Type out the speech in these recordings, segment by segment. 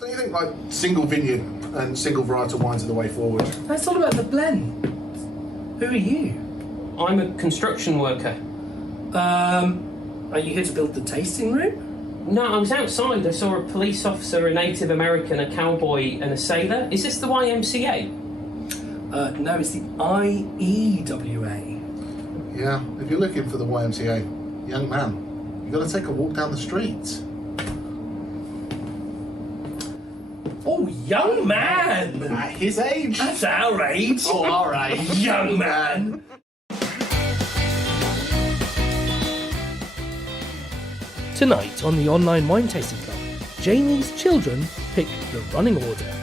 Don't you think like single vineyard and single varietal wines are the way forward? That's all about the blend. Who are you? I'm a construction worker. Are you here to build the tasting room? No, I was outside. I saw a police officer, a Native American, a cowboy, and a sailor. Is this the YMCA? No, it's the IEWA. Yeah, if you're looking for the YMCA, young man, you've got to take a walk down the street. Oh, young man! At his age? That's our age! Oh, all right. Young man! Tonight on the Online Wine Tasting Club, Jamie's children pick the running order.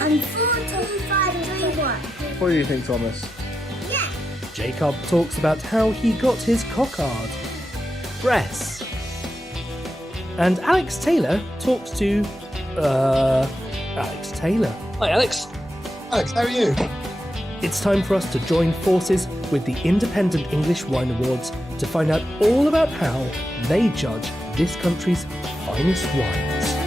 I'm 42531. What do you think, Thomas? Yeah. Jacob talks about how he got his cockard. Breasts. And Alex Taylor talks to... Alex Taylor. Hi, Alex. Alex, how are you? It's time for us to join forces with the Independent English Wine Awards to find out all about how they judge this country's finest wines.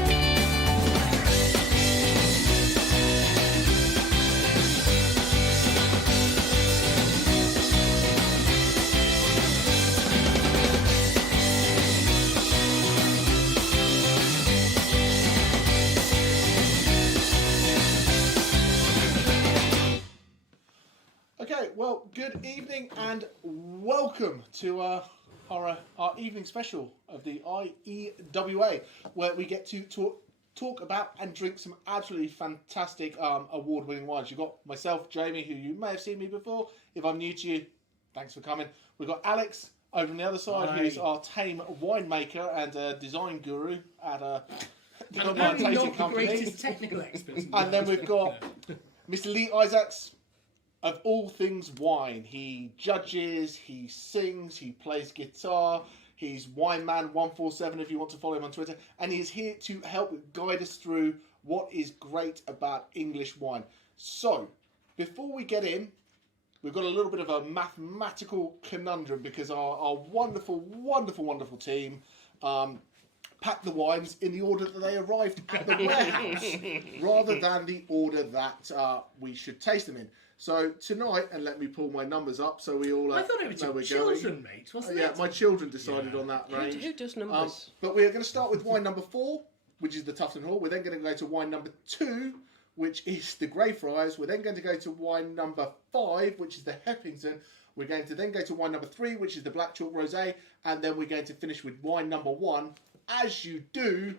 Okay, well, good evening and welcome to our evening special of the IEWA, where we get to talk about and drink some absolutely fantastic award-winning wines. You've got myself, Jamie, who you may have seen me before. If I'm new to you, thanks for coming. We've got Alex over on the other side, who's our tame winemaker and design guru at a not tasting the company. greatest technical expert. And then we've got Mr. Lee Isaacs. Of all things wine, he judges, he sings, he plays guitar, he's Wineman147 if you want to follow him on Twitter, and he is here to help guide us through what is great about English wine. So, before we get in, we've got a little bit of a mathematical conundrum because our wonderful, wonderful, wonderful team packed the wines in the order that they arrived at the warehouse, rather than the order that we should taste them in. So tonight, and let me pull my numbers up so we all I thought it was know your we're children, going. mate, wasn't Yeah, it? my children decided on that range. Who does numbers? But we are going to start with wine number 4, which is the Tufton Hall. We're then going to go to wine number 2, which is the Greyfriars. We're then going to go to wine number 5, which is the Heffington. We're going to then go to wine number 3, which is the Black Chalk Rosé, and then we're going to finish with wine number 1, as you do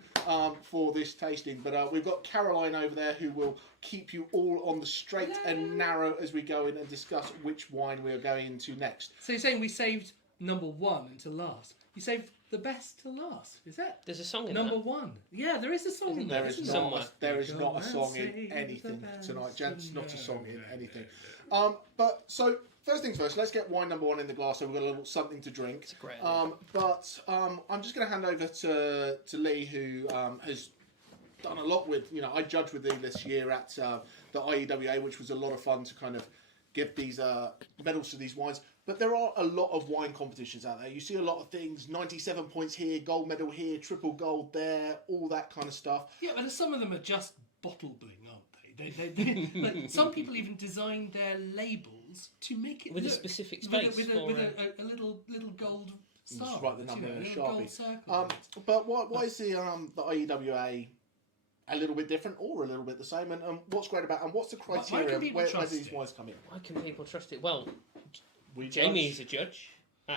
for this tasting. But we've got Caroline over there who will keep you all on the straight and narrow as we go in and discuss which wine we are going into next. So you're saying we saved number 1 until last? You saved the best till last, is that? There's a song in Number that. 1. Yeah, there is a song in there. There is isn't not. there? There is not a song in Save anything the tonight. best. Gents, not a song in anything. But so first things first. Let's get wine number 1 in the glass so we've got a little something to drink. It's a great I'm just going to hand over to Lee, who has done a lot with. I judged with Lee this year at the IEWA, which was a lot of fun to kind of give these medals to these wines. But there are a lot of wine competitions out there. You see a lot of things, 97 points here, gold medal here, triple gold there, all that kind of stuff. Yeah, but some of them are just bottle bling, aren't they? Like, some people even design their labels to make it With a look, specific space with for, a little gold star. Just write the number in a little gold Sharpie. circle. But why is the IEWA a little bit different or a little bit the same? And what's great about and what's the Why criteria? can people Where trust these it? wines come in? Why can people trust it? Well, We Jamie judge. is a judge.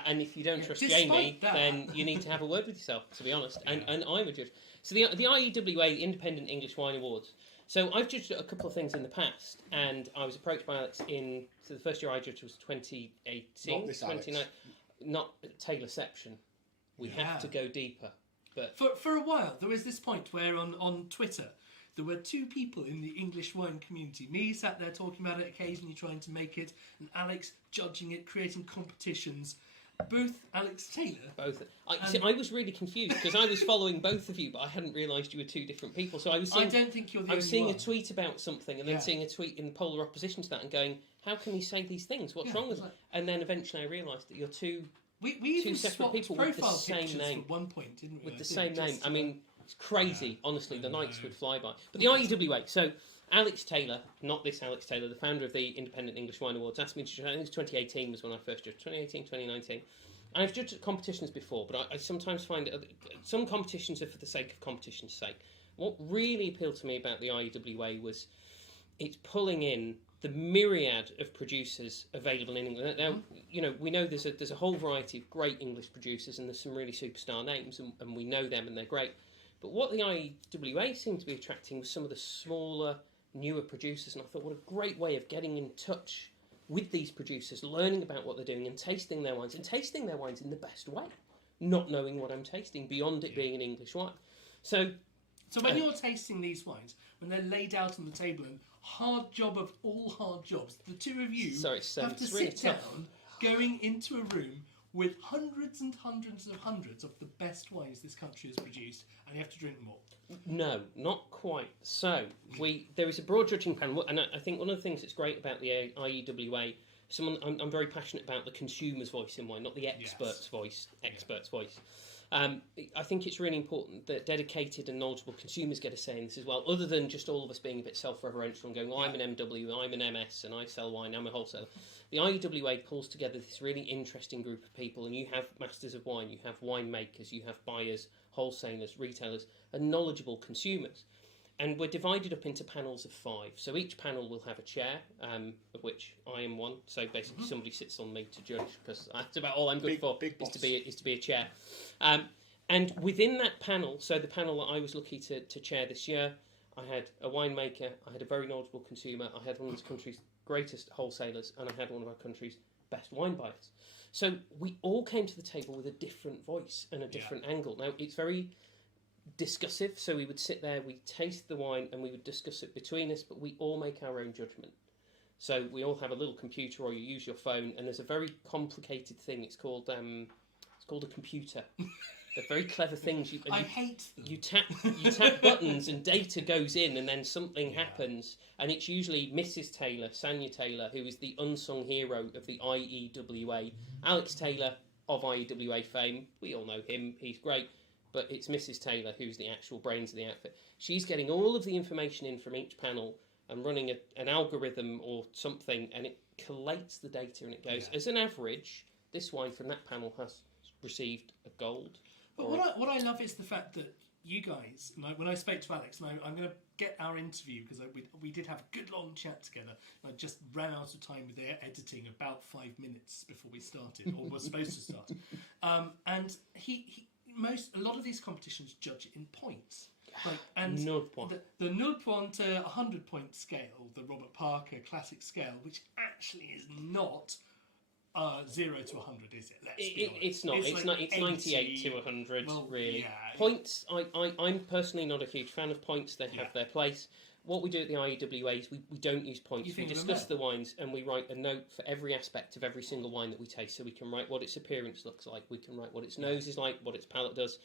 And if you don't trust Despite Jamie, that- then you need to have a word with yourself, to be honest. And I'm a judge. So the IEWA, the Independent English Wine Awards. So I've judged a couple of things in the past, and I was approached by Alex so the first year I judged was 2018. Not this Alex. 29 Not Taylorception. We have to go deeper. But For a while, there was this point where on Twitter, there were 2 people in the English wine community. Me sat there talking about it, occasionally trying to make it, and Alex judging it, creating competitions. Both Alex Taylor. both. I was really confused because I was following both of you, but I hadn't realised you were 2 different people. So I was. I don't think you're the I was only seeing one. a tweet about something, and then Yeah. seeing a tweet in polar opposition to that, and going, "How can you say these things? What's Yeah, wrong with it's them?" like- And then eventually I realised that you're 2 We even separate swapped people with the profile same pictures name. at one point, didn't we? with I the think, same name. just, I mean, It's crazy. Honestly, the nights would fly by. But the IEWA, so Alex Taylor, not this Alex Taylor, the founder of the Independent English Wine Awards, asked me to judge. I think it was 2018 was when I first judged. 2018, 2019. And I've judged at competitions before, but I sometimes find some competitions are for the sake of competition's sake. What really appealed to me about the IEWA was it's pulling in the myriad of producers available in England. Now, you know, we know there's a whole variety of great English producers, and there's some really superstar names, and we know them, and they're great. But what the IEWA seemed to be attracting was some of the smaller, newer producers, and I thought, what a great way of getting in touch with these producers, learning about what they're doing and tasting their wines in the best way, not knowing what I'm tasting, beyond it being an English wine. So when you're tasting these wines, when they're laid out on the table, and hard job of all hard jobs, the two of you have to really sit tough. down, going into a room with hundreds and hundreds of the best wines this country has produced, and you have to drink them all. No, not quite. So there is a broad judging panel, and I think one of the things that's great about the IEWA, I'm very passionate about the consumer's voice in wine, not the expert's voice. I think it's really important that dedicated and knowledgeable consumers get a say in this as well, other than just all of us being a bit self-referential and going, well, I'm an MW, I'm an MS, and I sell wine, I'm a wholesaler. The IEWA pulls together this really interesting group of people, and you have masters of wine, you have winemakers, you have buyers, wholesalers, retailers, and knowledgeable consumers. And we're divided up into panels of 5. So each panel will have a chair, of which I am one. So basically somebody sits on me to judge, because that's about all I'm good for, is to be a chair. And within that panel, so the panel that I was lucky to chair this year, I had a winemaker, I had a very knowledgeable consumer, I had one of this country's greatest wholesalers, and I had one of our country's best wine buyers. So we all came to the table with a different voice and a different angle. Now, it's very discussive, so we would sit there, we taste the wine, and we would discuss it between us, but we all make our own judgment. So we all have a little computer, or you use your phone, and there's a very complicated thing. It's called a computer. They're very clever things. I hate them. You tap buttons, and data goes in, and then something happens, and it's usually Mrs. Taylor, Sanya Taylor, who is the unsung hero of the IEWA. Alex Taylor of IEWA fame, we all know him. He's great. But it's Mrs. Taylor who's the actual brains of the outfit. She's getting all of the information in from each panel and running an algorithm or something, and it collates the data, and it goes, as an average, this wine from that panel has received a gold. But what I love is the fact that you guys, when I spoke to Alex, and I'm going to get our interview, because we did have a good long chat together, and I just ran out of time with their editing about 5 minutes before we started, or was supposed to start. And a lot of these competitions judge it in points. And Null point. The 0 point to 100 point scale, the Robert Parker classic scale, which actually is not 0 to 100, is it? It's not. It's 98 to 100, really. Yeah. Points, I'm personally not a huge fan of points. They have their place. What we do at the IEWA is we don't use points. We discuss the wines, and we write a note for every aspect of every single wine that we taste. So we can write what its appearance looks like, we can write what its nose is like, what its palate does.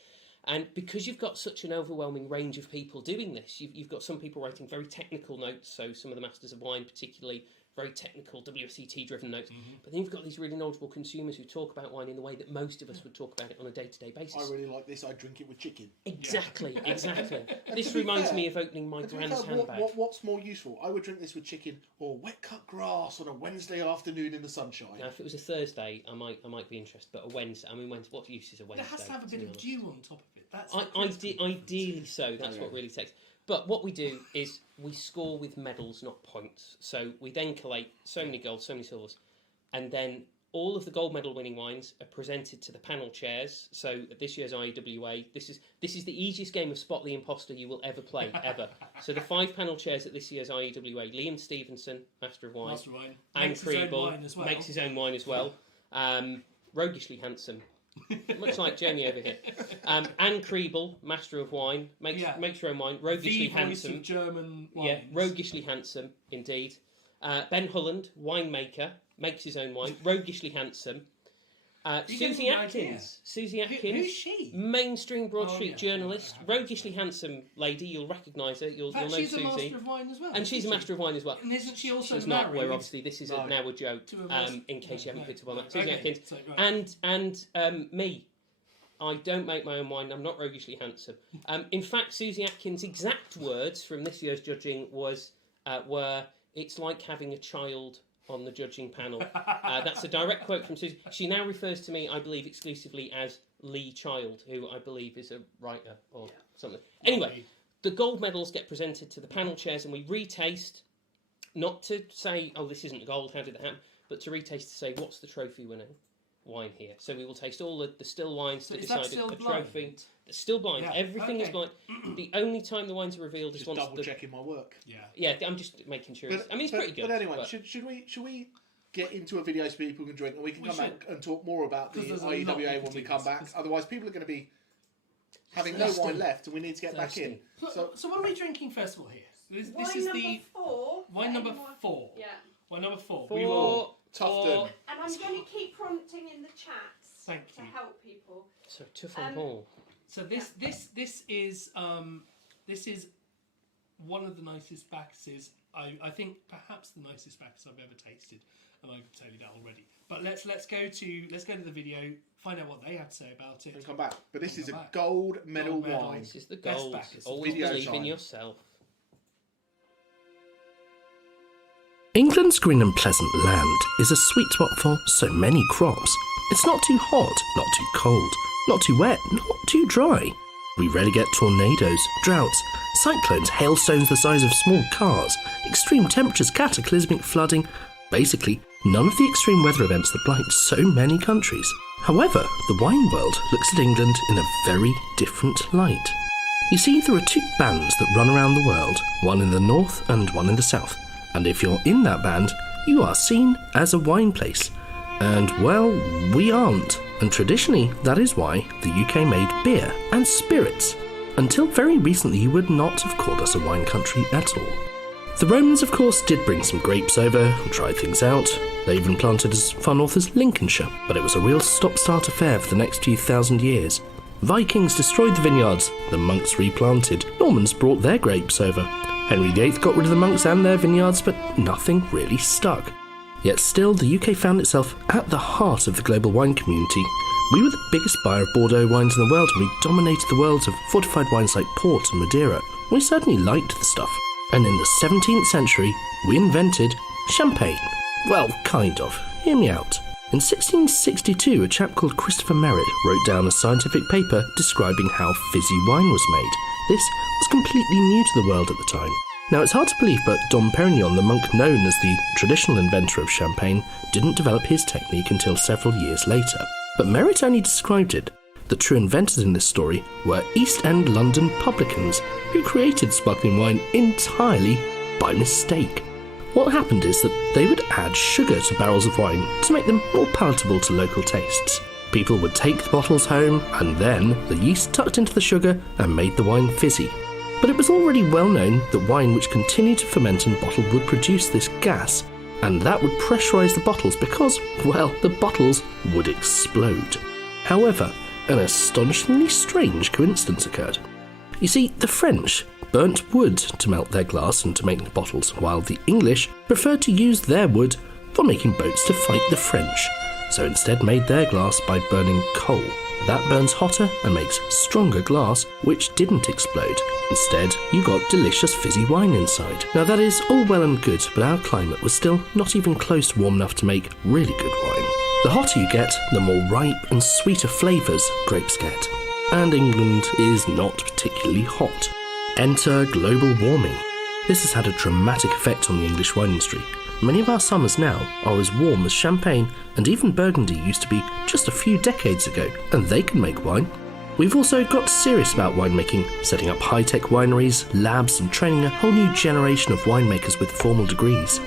And because you've got such an overwhelming range of people doing this, you've got some people writing very technical notes, so some of the masters of wine particularly, very technical WSET-driven notes. But then you've got these really knowledgeable consumers who talk about wine in the way that most of us would talk about it on a day-to-day basis. I really like this. I drink it with chicken. Exactly. This reminds me of opening my grand's handbag. What's more useful? I would drink this with chicken or wet-cut grass on a Wednesday afternoon in the sunshine. Now, if it was a Thursday, I might be interested. But a Wednesday, what use is a Wednesday? It has to have a bit of dew on top of it. That's ideally so. That's what really takes. But what we do is we score with medals, not points. So we then collate so many golds, so many silvers, and then all of the gold medal winning wines are presented to the panel chairs. So at this year's IEWA, this is the easiest game of Spot the Imposter you will ever play, ever. So the 5 panel chairs at this year's IEWA: Liam Stevenson, Master of Wine, and Kriebel, makes his own wine as well. Roguishly handsome. Much like Jamie over here. Anne Kriebel, Master of Wine, makes her own wine. Roguishly handsome. Of German wines. Yeah, roguishly handsome, indeed. Ben Holland, winemaker, makes his own wine. Roguishly handsome. Susie Atkins. Susie Atkins. Who's she? Mainstream Broad Street journalist. Roguishly handsome lady. You'll recognise her. You'll know she's Susie. She's a Master of Wine as well. And she's a Master of Wine as well. And isn't she also She's married? not, where obviously this is now a joke, in case you haven't picked up on that. Susie Atkins. Right. And me. I don't make my own wine. I'm not roguishly handsome. In fact, Susie Atkins' exact words from this year's judging were, "It's like having a child on the judging panel." That's a direct quote from Susie. She now refers to me, I believe, exclusively as Lee Child, who I believe is a writer or something. Anyway, the gold medals get presented to the panel chairs, and we retaste, not to say, "Oh, this isn't gold, how did that happen?" but to retaste to say, "What's the trophy winning wine here?" So we will taste all the still wines to decide a trophy. It's still blind. Yeah. Everything is blind. The only time the wines are revealed is Just once double checking my work. Yeah, I'm just making sure. It's pretty good. But anyway, should we get into a video so people can drink, and we can come back and talk more about the IEWA when we come back? Otherwise, people are going to be having no wine left, and we need to get back in. So what are we drinking first of all here? This is the wine number 4. Yeah. Wine number 4. Four. We will Tufton. And I'm going to keep prompting in the chats Thank to you. help people. So Tuffin Hall. So this is one of the nicest Bacchuses. I think perhaps the nicest Bacchus I've ever tasted, and I can tell you that already. But let's go to the video, find out what they have to say about it, And come back. But this is a back. gold medal Gold medal. wine. This is the Best gold. Bacchus. Always Video believe in time. yourself. England's green and pleasant land is a sweet spot for so many crops. It's not too hot, not too cold, not too wet, not too dry. We rarely get tornadoes, droughts, cyclones, hailstones the size of small cars, extreme temperatures, cataclysmic flooding. Basically, none of the extreme weather events that blight so many countries. However, the wine world looks at England in a very different light. You see, there are 2 bands that run around the world, one in the north and one in the south. And if you're in that band, you are seen as a wine place. And, well, we aren't. And traditionally, that is why the UK made beer and spirits. Until very recently, you would not have called us a wine country at all. The Romans, of course, did bring some grapes over and try things out. They even planted as far north as Lincolnshire, but it was a real stop-start affair for the next few thousand years. Vikings destroyed the vineyards, the monks replanted, Normans brought their grapes over. Henry VIII got rid of the monks and their vineyards, but nothing really stuck. Yet still, the UK found itself at the heart of the global wine community. We were the biggest buyer of Bordeaux wines in the world, and we dominated the world of fortified wines like port and Madeira. We certainly liked the stuff. And in the 17th century, we invented champagne. Well, kind of. Hear me out. In 1662, a chap called Christopher Merritt wrote down a scientific paper describing how fizzy wine was made. This was completely new to the world at the time. Now, it's hard to believe, but Dom Perignon, the monk known as the traditional inventor of champagne, didn't develop his technique until several years later. But Merritt only described it. The true inventors in this story were East End London publicans, who created sparkling wine entirely by mistake. What happened is that they would add sugar to barrels of wine to make them more palatable to local tastes. People would take the bottles home, and then the yeast tucked into the sugar and made the wine fizzy. But it was already well known that wine which continued to ferment and bottle would produce this gas, and that would pressurise the bottles because, well, the bottles would explode. However, an astonishingly strange coincidence occurred. You see, the French burnt wood to melt their glass and to make the bottles, while the English preferred to use their wood for making boats to fight the French, so instead made their glass by burning coal. That burns hotter and makes stronger glass, which didn't explode. Instead, you got delicious fizzy wine inside. Now that is all well and good, but our climate was still not even close to warm enough to make really good wine. The hotter you get, the more ripe and sweeter flavours grapes get. And England is not particularly hot. Enter global warming. This has had a dramatic effect on the English wine industry. Many of our summers now are as warm as Champagne and even Burgundy used to be just a few decades ago, and they can make wine. We've also got serious about winemaking, setting up high-tech wineries, labs, and training a whole new generation of winemakers with formal degrees.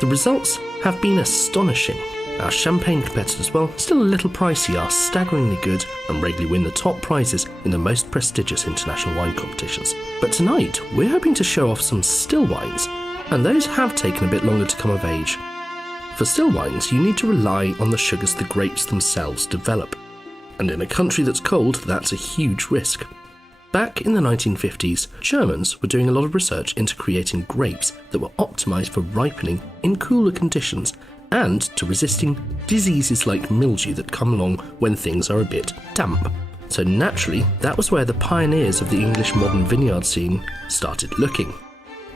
The results have been astonishing. Our Champagne competitors, well, still a little pricey, are staggeringly good and regularly win the top prizes in the most prestigious international wine competitions. But tonight, we're hoping to show off some still wines, and those have taken a bit longer to come of age. For still wines, you need to rely on the sugars the grapes themselves develop. And in a country that's cold, that's a huge risk. Back in the 1950s, Germans were doing a lot of research into creating grapes that were optimised for ripening in cooler conditions and to resisting diseases like mildew that come along when things are a bit damp. So naturally, that was where the pioneers of the English modern vineyard scene started looking.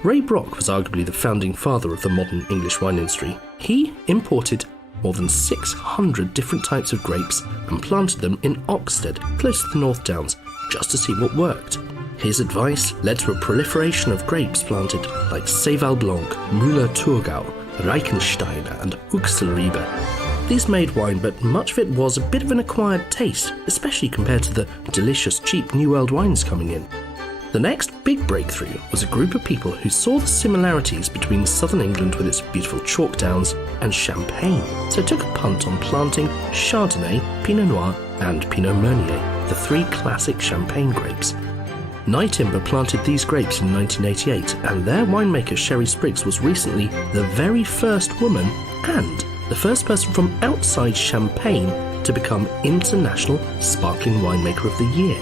Ray Brock was arguably the founding father of the modern English wine industry. He imported more than 600 different types of grapes and planted them in Oxted, close to the North Downs, just to see what worked. His advice led to a proliferation of grapes planted like Seyval Blanc, Müller-Thurgau, Reichensteiner and Uxelriebe. These made wine, but much of it was a bit of an acquired taste, especially compared to the delicious, cheap New World wines coming in. The next big breakthrough was a group of people who saw the similarities between southern England with its beautiful chalk downs and Champagne, so took a punt on planting Chardonnay, Pinot Noir and Pinot Meunier, the three classic Champagne grapes. Nye Timber planted these grapes in 1988, and their winemaker Sherry Spriggs was recently the very first woman and the first person from outside Champagne to become International Sparkling Winemaker of the Year.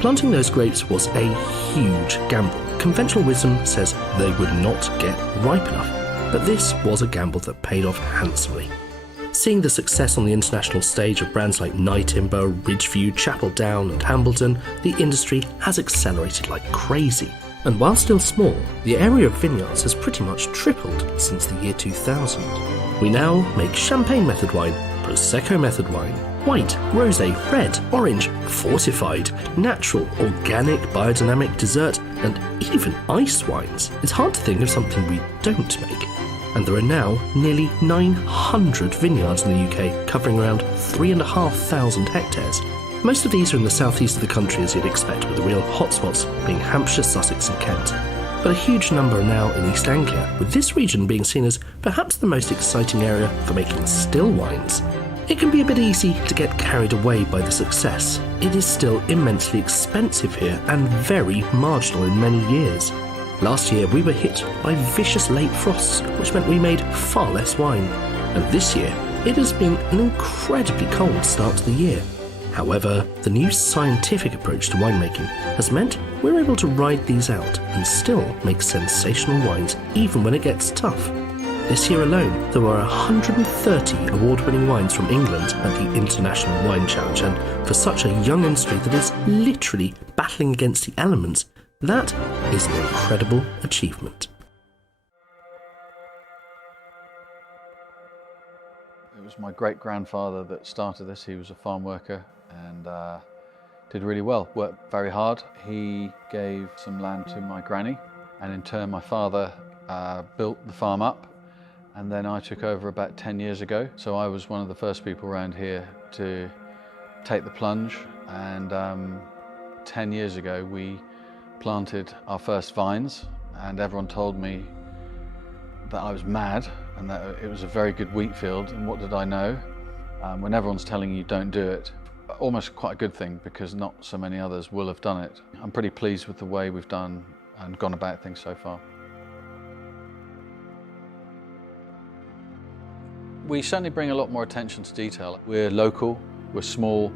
Planting those grapes was a huge gamble. Conventional wisdom says they would not get ripe enough, but this was a gamble that paid off handsomely. Seeing the success on the international stage of brands like Nye Timber, Ridgeview, Chapel Down and Hambledon, the industry has accelerated like crazy. And while still small, the area of vineyards has pretty much tripled since the year 2000. We now make Champagne method wine, Prosecco method wine, white, rosé, red, orange, fortified, natural, organic, biodynamic, dessert, and even ice wines. It's hard to think of something we don't make. And there are now nearly 900 vineyards in the UK, covering around 3,500 hectares. Most of these are in the southeast of the country, as you'd expect, with the real hotspots being Hampshire, Sussex and Kent. But a huge number are now in East Anglia, with this region being seen as perhaps the most exciting area for making still wines. It can be a bit easy to get carried away by the success. It is still immensely expensive here and very marginal in many years. Last year we were hit by vicious late frosts, which meant we made far less wine. And this year it has been an incredibly cold start to the year. However, the new scientific approach to winemaking has meant we're able to ride these out and still make sensational wines even when it gets tough. This year alone, there were 130 award-winning wines from England at the International Wine Challenge, and for such a young industry that is literally battling against the elements, that is an incredible achievement. It was my great-grandfather that started this. He was a farm worker and did really well, worked very hard. He gave some land to my granny, and in turn my father built the farm up, and then I took over about 10 years ago. So I was one of the first people around here to take the plunge, and 10 years ago we planted our first vines, and everyone told me that I was mad and that it was a very good wheat field, and what did I know? When everyone's telling you don't do it, almost quite a good thing, because not so many others will have done it. I'm pretty pleased with the way we've done and gone about things so far. We certainly bring a lot more attention to detail. We're local, we're small,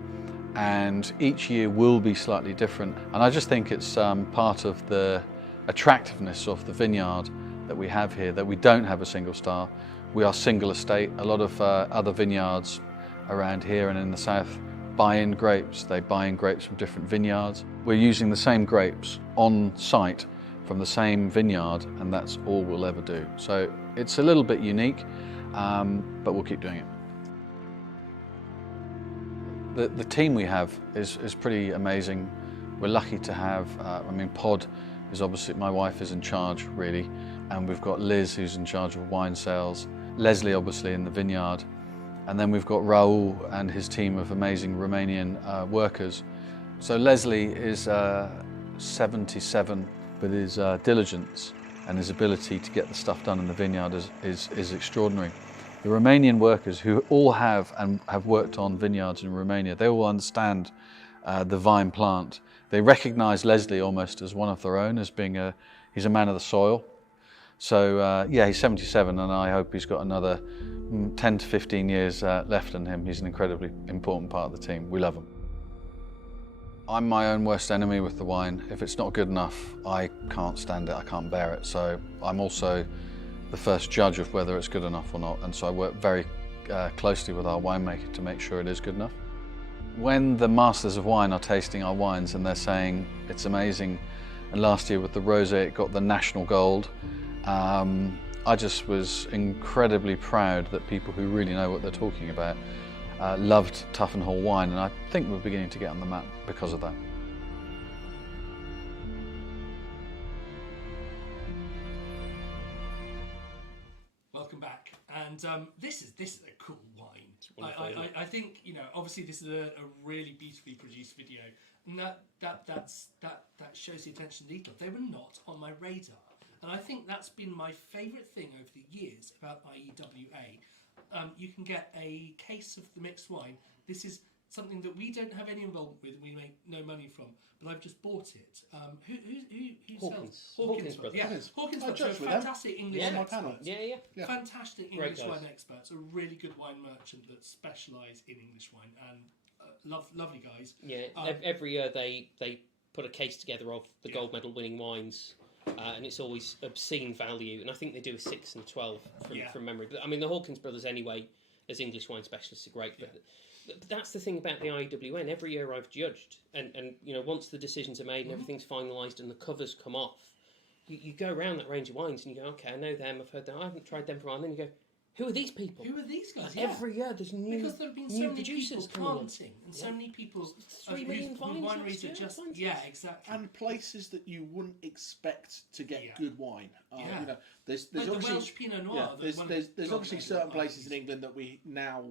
and each year will be slightly different. And I just think it's part of the attractiveness of the vineyard that we have here, that we don't have a single star. We are single estate. A lot of other vineyards around here and in the south buy in grapes. They buy in grapes from different vineyards. We're using the same grapes on site from the same vineyard, and that's all we'll ever do. So it's a little bit unique, but we'll keep doing it. The team we have is pretty amazing. We're lucky to have, Pod is obviously, my wife is in charge really, and we've got Liz who's in charge of wine sales, Leslie obviously in the vineyard, and then we've got Raul and his team of amazing Romanian workers. So Leslie is 77, but his diligence and his ability to get the stuff done in the vineyard is extraordinary. The Romanian workers, who all have worked on vineyards in Romania, they all understand the vine plant. They recognise Leslie almost as one of their own, as being he's a man of the soil. So yeah, he's 77, and I hope he's got another 10 to 15 years left in him. He's an incredibly important part of the team. We love him. I'm my own worst enemy with the wine. If it's not good enough, I can't stand it, I can't bear it. So I'm also the first judge of whether it's good enough or not, and so I work very closely with our winemaker to make sure it is good enough. When the masters of wine are tasting our wines and they're saying it's amazing, and last year with the rosé it got the national gold, I just was incredibly proud that people who really know what they're talking about loved Tough and Hall wine, and I think we're beginning to get on the map because of that. Welcome back, and this is a cool wine. I think, you know, obviously this is a really beautifully produced video, and that shows the attention to detail. They were not on my radar, and I think that's been my favourite thing over the years about IEWA. You can get a case of the mixed wine. This is something that we don't have any involvement with, and we make no money from, but I've just bought it. Who sells? Hawkins Brothers. Yeah, Yes. Hawkins I Brothers. judged They're with them. fantastic English On my experts. panel. Yeah. Fantastic Great English guys. wine experts, a really good wine merchant that specialise in English wine, and lovely guys. Yeah, every year they put a case together of the gold medal winning wines, and it's always obscene value. And I think they do a 6 and 12 from memory. But I mean, the Hawkins brothers anyway, as English wine specialists, are great. But that's the thing about the IEWN. Every year I've judged, and you know, once the decisions are made and everything's finalised and the covers come off, you go around that range of wines and you go, okay, I know them, I've heard them, I haven't tried them for a while. And then you go, who are these people? Who are these guys? And every year there's new because there have been so new many producers people coming in. planting, and so many people 3 million vines wineries last are year, just vines. exactly. And places that you wouldn't expect to get good wine. Yeah. You know, there's Like the obviously Welsh Pinot Noir. there's obviously certain places in England. England that we now,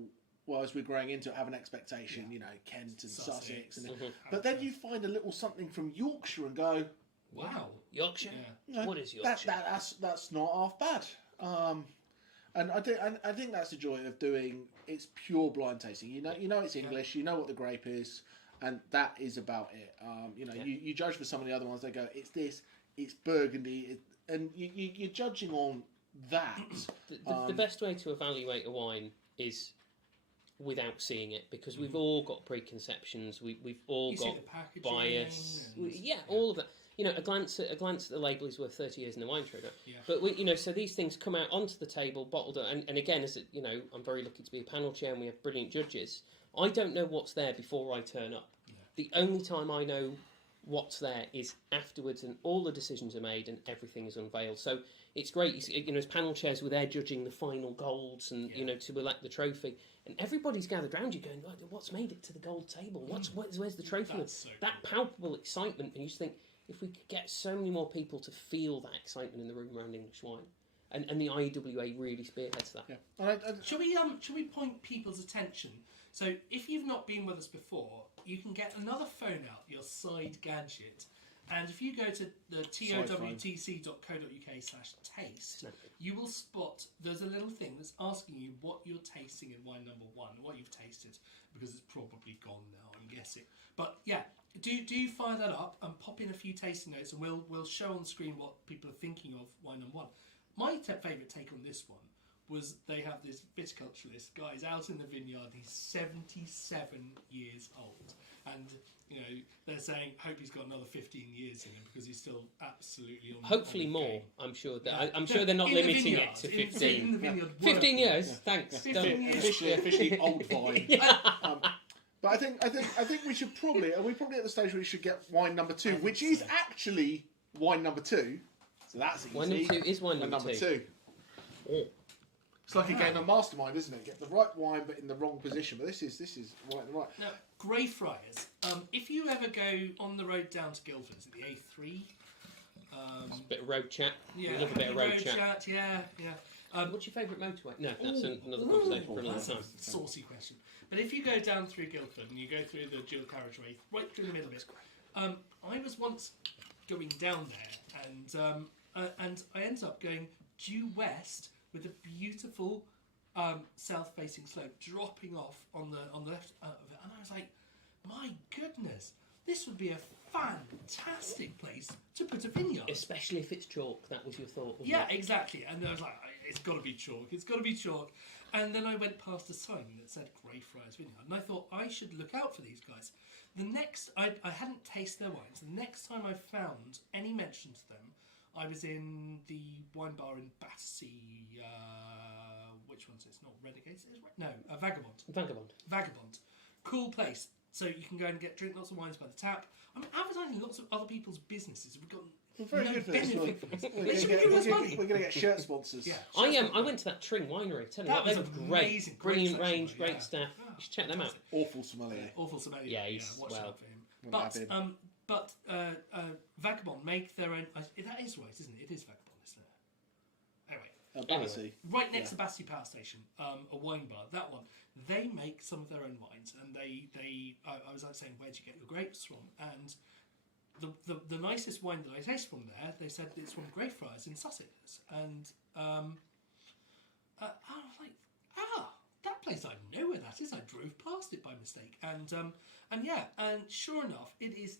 well, as we're growing into it, have an expectation. You know, Kent and Sussex, and but then you find a little something from Yorkshire and go, Wow, Yorkshire? you know, What is Yorkshire? That's not half bad. And I think that's the joy of doing. It's pure blind tasting. You know it's English. You know what the grape is, and that is about it. You know, you judge for some of the other ones. They go, it's this, it's Burgundy, and you're judging on that. The best way to evaluate a wine is without seeing it, because we've all got preconceptions. We've all You see got the packaging bias. and- All of that. You know, a glance at the label is worth 30 years in the wine trade. Yeah. But you know, so these things come out onto the table, bottled, and again, as it, you know, I'm very lucky to be a panel chair, and we have brilliant judges. I don't know what's there before I turn up. Yeah. The only time I know what's there is afterwards, and all the decisions are made and everything is unveiled. So it's great, you know, as panel chairs, we're there judging the final golds and you know, to elect the trophy, and everybody's gathered around you going, what's made it to the gold table? Where's the trophy? So that palpable excitement, and you just think, if we could get so many more people to feel that excitement in the room around English wine, and the IEWA really spearheads that. Yeah. Shall we point people's attention? So if you've not been with us before, you can get another phone out, your side gadget, and if you go to the towtc.co.uk/taste, you will spot there's a little thing that's asking you what you're tasting in wine number 1, what you've tasted, because it's probably gone now, I'm guessing. But yeah, do fire that up and pop in a few tasting notes, and we'll show on screen what people are thinking of wine number 1. My favourite take on this one was they have this viticulturalist guy's out in the vineyard. He's 77 years old, and you know they're saying, hope he's got another 15 years in him because he's still absolutely on. Hopefully on more. game. I'm sure that I'm sure they're not In the limiting vineyard, it to in 15. the vineyard 15 working. years. Thanks. 15 years. Officially old vine. But I think we should probably, are we probably at the stage where we should get wine number 2, which is actually wine number 2. So that's easy. Wine number 2 is wine number 2. Oh. It's like a game of Mastermind, isn't it? Get the right wine, but in the wrong position. But this is right. Now, Greyfriars. If you ever go on the road down to Guildford, is it the A3? It's a bit of road chat. Yeah, We love a bit of road chat. Yeah. What's your favourite motorway? No, that's another conversation for another That's time. a saucy question. But if you go down through Guildford and you go through the dual carriageway, right through the middle of it, I was once going down there, and I ended up going due west with a beautiful south-facing slope dropping off on the left of it, and I was like, my goodness, this would be a fantastic place to put a vineyard. Especially if it's chalk. That was your thought, wasn't Yeah, it? exactly. And I was like, it's got to be chalk. It's got to be chalk. And then I went past a sign that said Greyfriars Vineyard, and I thought I should look out for these guys. The next, I hadn't tasted their wines. The next time I found any mention to them, I was in the wine bar in Battersea. Which one's it? It's not Renegades. Vagabond. Vagabond. Vagabond. Cool place. So you can go and drink lots of wines by the tap. I'm advertising lots of other people's businesses. We've got Very no good for this. benefit from this. We're They should be going giving us money. to get shirt sponsors. Yeah. I went to that Tring winery. Tell you That what, was they were great. amazing. Brilliant Great range, selection, great yeah. staff. Yeah. You should check them out. Awful sommelier. Awful sommelier. Yeah, he's- watch well, out for him. Wouldn't have him. But Vagabond make their own. That is right, isn't it? It is Vagabond, isn't it? Anyway, Battersea. right next to Battersea Power Station, a wine bar. That one, they make some of their own wines, and I was like saying, where do you get your grapes from? And the nicest wine that I tasted from there, they said it's from Greyfriars in Sussex, and I was like, that place, I know where that is. I drove past it by mistake, and sure enough, it is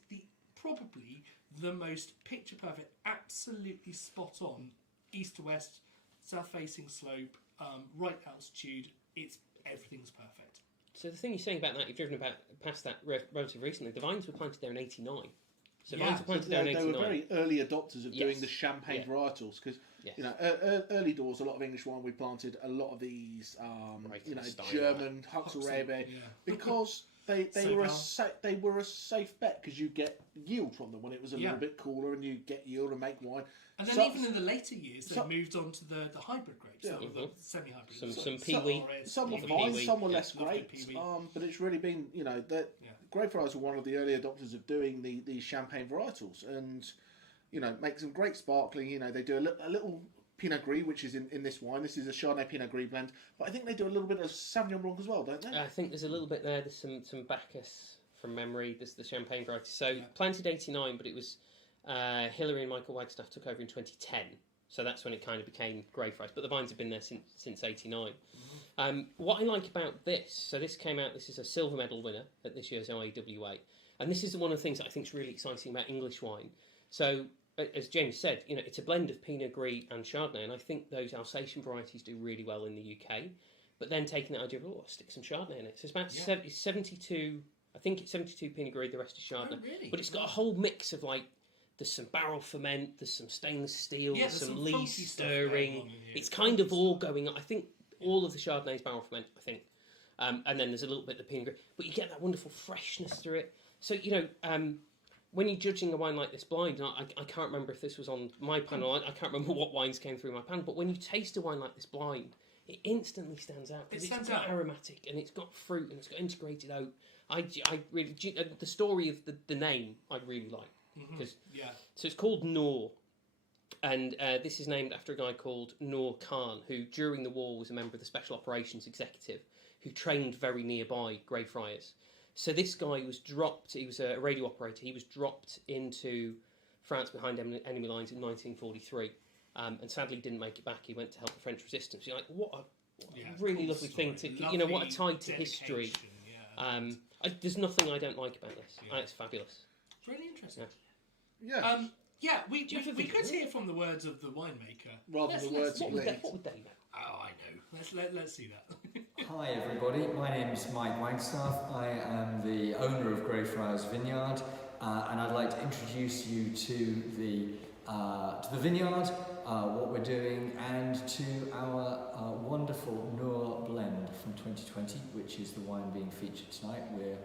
probably the most picture perfect, absolutely spot on, east to west, south facing slope, right altitude. Everything's perfect. So the thing you're saying about that, you've driven past that relatively recently. The vines were planted there in '89. So vines were planted there in They '89. were very early adopters of doing Yes. the champagne Yeah. varietals because Yes. early doors, a lot of English wine we planted, a lot of these Great style, German Huxley Yeah. because they So were well. they were a safe bet because you get yield from them when it was a Yeah. little bit cooler and you get yield and make wine. And then Some- even in the later years, they some- moved on to the hybrid grapes, Yeah. or the semi-hybrid. Some peewee. Some were Lovely fine, peewee. some were Yeah. less Lovely great. peewee. But it's really been, that Yeah. Greyfriars were one of the early adopters of doing these champagne varietals, and make some great sparkling. They do a little Pinot Gris, which is in this wine. This is a Chardonnay Pinot Gris blend, but I think they do a little bit of Sauvignon Blanc as well, don't they? I think there's a little bit there. There's some Bacchus from memory. There's the champagne variety. So Yeah. planted '89, but it was Hillary and Michael Wagstaff took over in 2010. So that's when it kind of became Greyfriars. But the vines have been there since '89. What I like about this, so this came out. This is a silver medal winner at this year's IEWA, and this is one of the things that I think is really exciting about English wine. So as James said, it's a blend of Pinot Gris and Chardonnay, and I think those Alsatian varieties do really well in the UK. But then taking that idea of, I'll stick some Chardonnay in it. So it's about 72, I think it's 72 Pinot Gris, the rest is Chardonnay. Oh, really? But it's got a whole mix of there's some barrel ferment, there's some stainless steel, Yeah, there's there's some some lee funky stuff going stirring. on in here. It's kind of all going on. I think all of the Chardonnay's barrel ferment, I think. And then there's a little bit of Pinot Gris. But you get that wonderful freshness through it. So, when you're judging a wine like this blind, and I can't remember if this was on my panel, I can't remember what wines came through my panel, but when you taste a wine like this blind, it instantly stands out. Because it's got aromatic, and it's got fruit, and it's got integrated oak. I really, the story of the name I really like. So it's called Noor, and this is named after a guy called Noor Khan, who during the war was a member of the Special Operations Executive, who trained very nearby Greyfriars. So this guy was dropped, he was a radio operator, he was dropped into France behind enemy lines in 1943, and sadly didn't make it back. He went to help the French resistance. You're like, what a really lovely thing to, what a tie to history. There's nothing I don't like about this. It's fabulous. It's really interesting. Yeah. We could hear from the words of the winemaker. Rather than the words of Lee. What would they know? Oh, I know. Let's see that. Hi everybody, my name's Mike Wagstaff. I am the owner of Greyfriars Vineyard, and I'd like to introduce you to the vineyard, what we're doing, and to our wonderful Noor blend from 2020, which is the wine being featured tonight. We're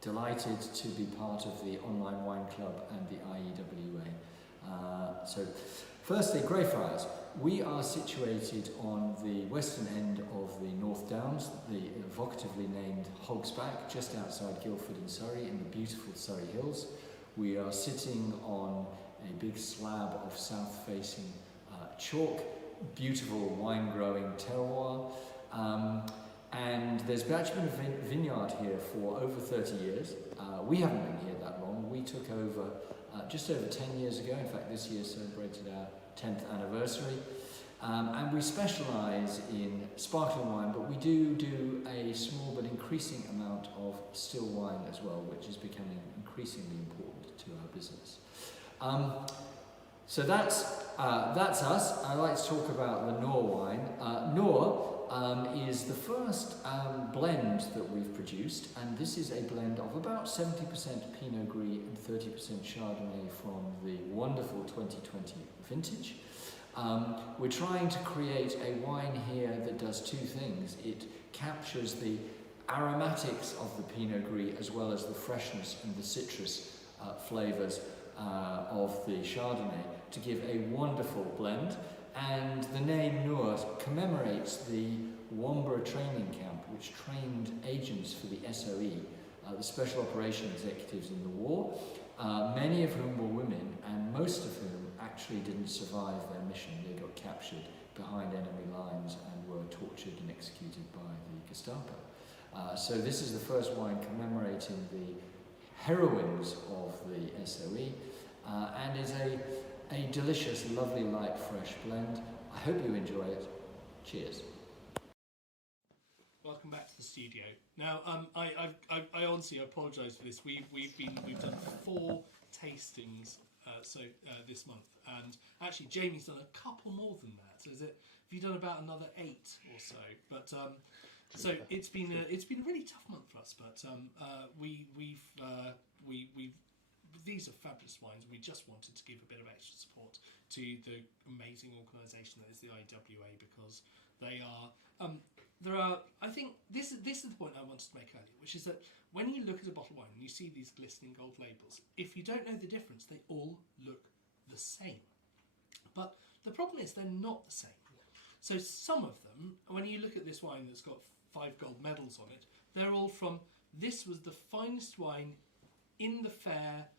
delighted to be part of the Online Wine Club and the IEWA. So, firstly, Greyfriars. We are situated on the western end of the North Downs, the evocatively named Hogsback, just outside Guildford in Surrey, in the beautiful Surrey Hills. We are sitting on a big slab of south-facing chalk, beautiful wine-growing terroir, and there's actually been a vineyard here for over 30 years. We haven't been here that long. We took over just over 10 years ago. In fact, this year celebrated our 10th anniversary. And we specialise in sparkling wine, but we do a small but increasing amount of still wine as well, which is becoming increasingly important to our business. So that's us. I'd like to talk about the Noor wine. Noor is the first blend that we've produced, and this is a blend of about 70% Pinot Gris and 30% Chardonnay from the wonderful 2020 vintage. We're trying to create a wine here that does two things. It captures the aromatics of the Pinot Gris, as well as the freshness and the citrus flavours of the Chardonnay, to give a wonderful blend. And the name Noor commemorates the Womber training camp, which trained agents for the SOE, the Special Operations Executives in the war, many of whom were women, and most of whom actually didn't survive their mission. They got captured behind enemy lines and were tortured and executed by the Gestapo. So this is the first wine commemorating the heroines of the SOE, and is a delicious, lovely, light, fresh blend. I hope you enjoy it. Cheers. Welcome back to the studio. Now, I honestly apologise for this. We've done 4 tastings this month, and actually Jamie's done a couple more than that. So have you done about another 8 or so? But so it's been a really tough month for us. But we've these are fabulous wines. We just wanted to give a bit of extra support to the amazing organisation that is the IEWA, because they are. There are. I think this is the point I wanted to make earlier, which is that when you look at a bottle of wine and you see these glistening gold labels, if you don't know the difference, they all look the same. But the problem is they're not the same. So some of them, when you look at this wine that's got 5 gold medals on it, they're all from. This was the finest wine in the fair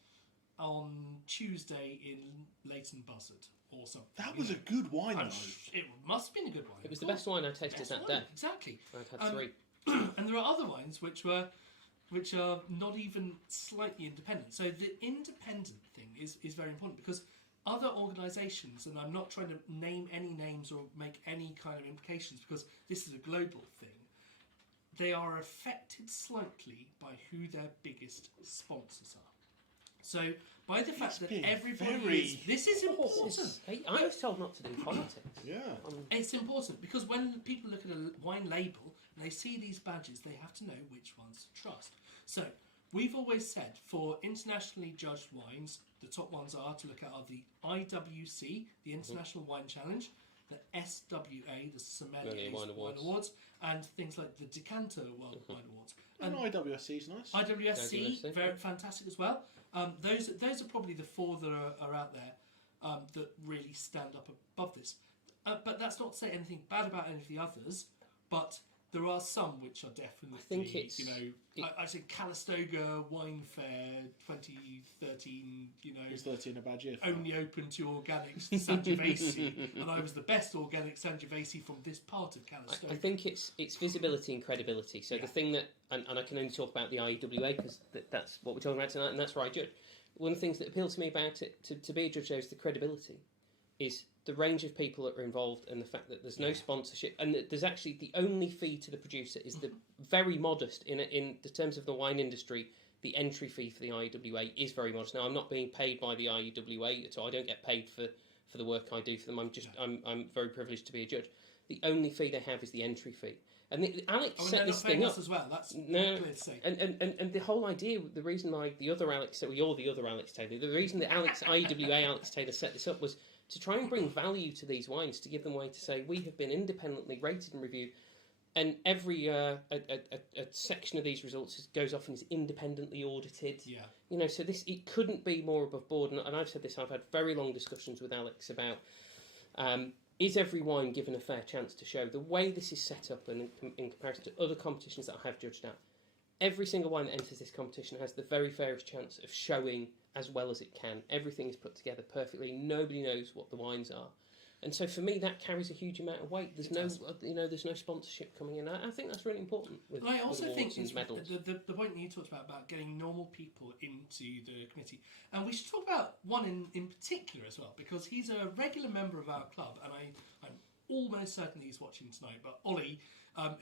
on Tuesday in Leighton Buzzard or something. That was a good wine, though. It must have been a good wine. It was the best wine I tasted that day. Exactly. I've had 3. And there are other wines which are not even slightly independent. So the independent thing is very important, because other organisations, and I'm not trying to name any names or make any kind of implications, because this is a global thing, they are affected slightly by who their biggest sponsors are. So by the fact that everybody is... This is important. I was told not to do politics. Yeah. It's important, because when people look at a wine label and they see these badges, they have to know which ones to trust. So we've always said, for internationally judged wines, the top ones to look at are the IWC, the International Wine Challenge, the SWA, the Sommelier Wine Awards, and things like the Decanter World Wine Awards. And IWSC is nice. IWSC, very fantastic as well. Those are probably the 4 that are out there that really stand up above this. But that's not to say anything bad about any of the others, but there are some which are definitely, I think it's, I say Calistoga Wine Fair 2013, It's 13 a bad year. only open to organic Sangiovese, and I was the best organic Sangiovese from this part of Calistoga. I think it's visibility and credibility. So the thing that, and I can only talk about the IEWA because that's what we're talking about tonight, and that's where I judge. One of the things that appealed to me about it, to be a judge, is the credibility, is the range of people that are involved, and the fact that there's no sponsorship, and that there's actually the only fee to the producer is the very modest in the terms of the wine industry. The entry fee for the IEWA is very modest. Now, I'm not being paid by the IEWA at all. I don't get paid for the work I do for them. I'm very privileged to be a judge. The only fee they have is the entry fee. And Alex set this thing up as well. That's no, clear to say. And the whole idea, the reason why the other Alex, so you're the other Alex Taylor, the reason that IEWA Alex Taylor set this up was to try and bring value to these wines, to give them a way to say, we have been independently rated and reviewed, and every a section of these results goes off and is independently audited. Yeah. So it couldn't be more above board, and I've said this, I've had very long discussions with Alex about, is every wine given a fair chance to show? The way this is set up, and in comparison to other competitions that I have judged at, every single wine that enters this competition has the very fairest chance of showing as well as it can. Everything is put together perfectly. Nobody knows what the wines are, and so for me that carries a huge amount of weight. There's there's no sponsorship coming in. I think that's really important. With, I also think medals. The point you talked about getting normal people into the committee, and we should talk about one in particular as well, because he's a regular member of our club, and I'm almost certain he's watching tonight. But Ollie,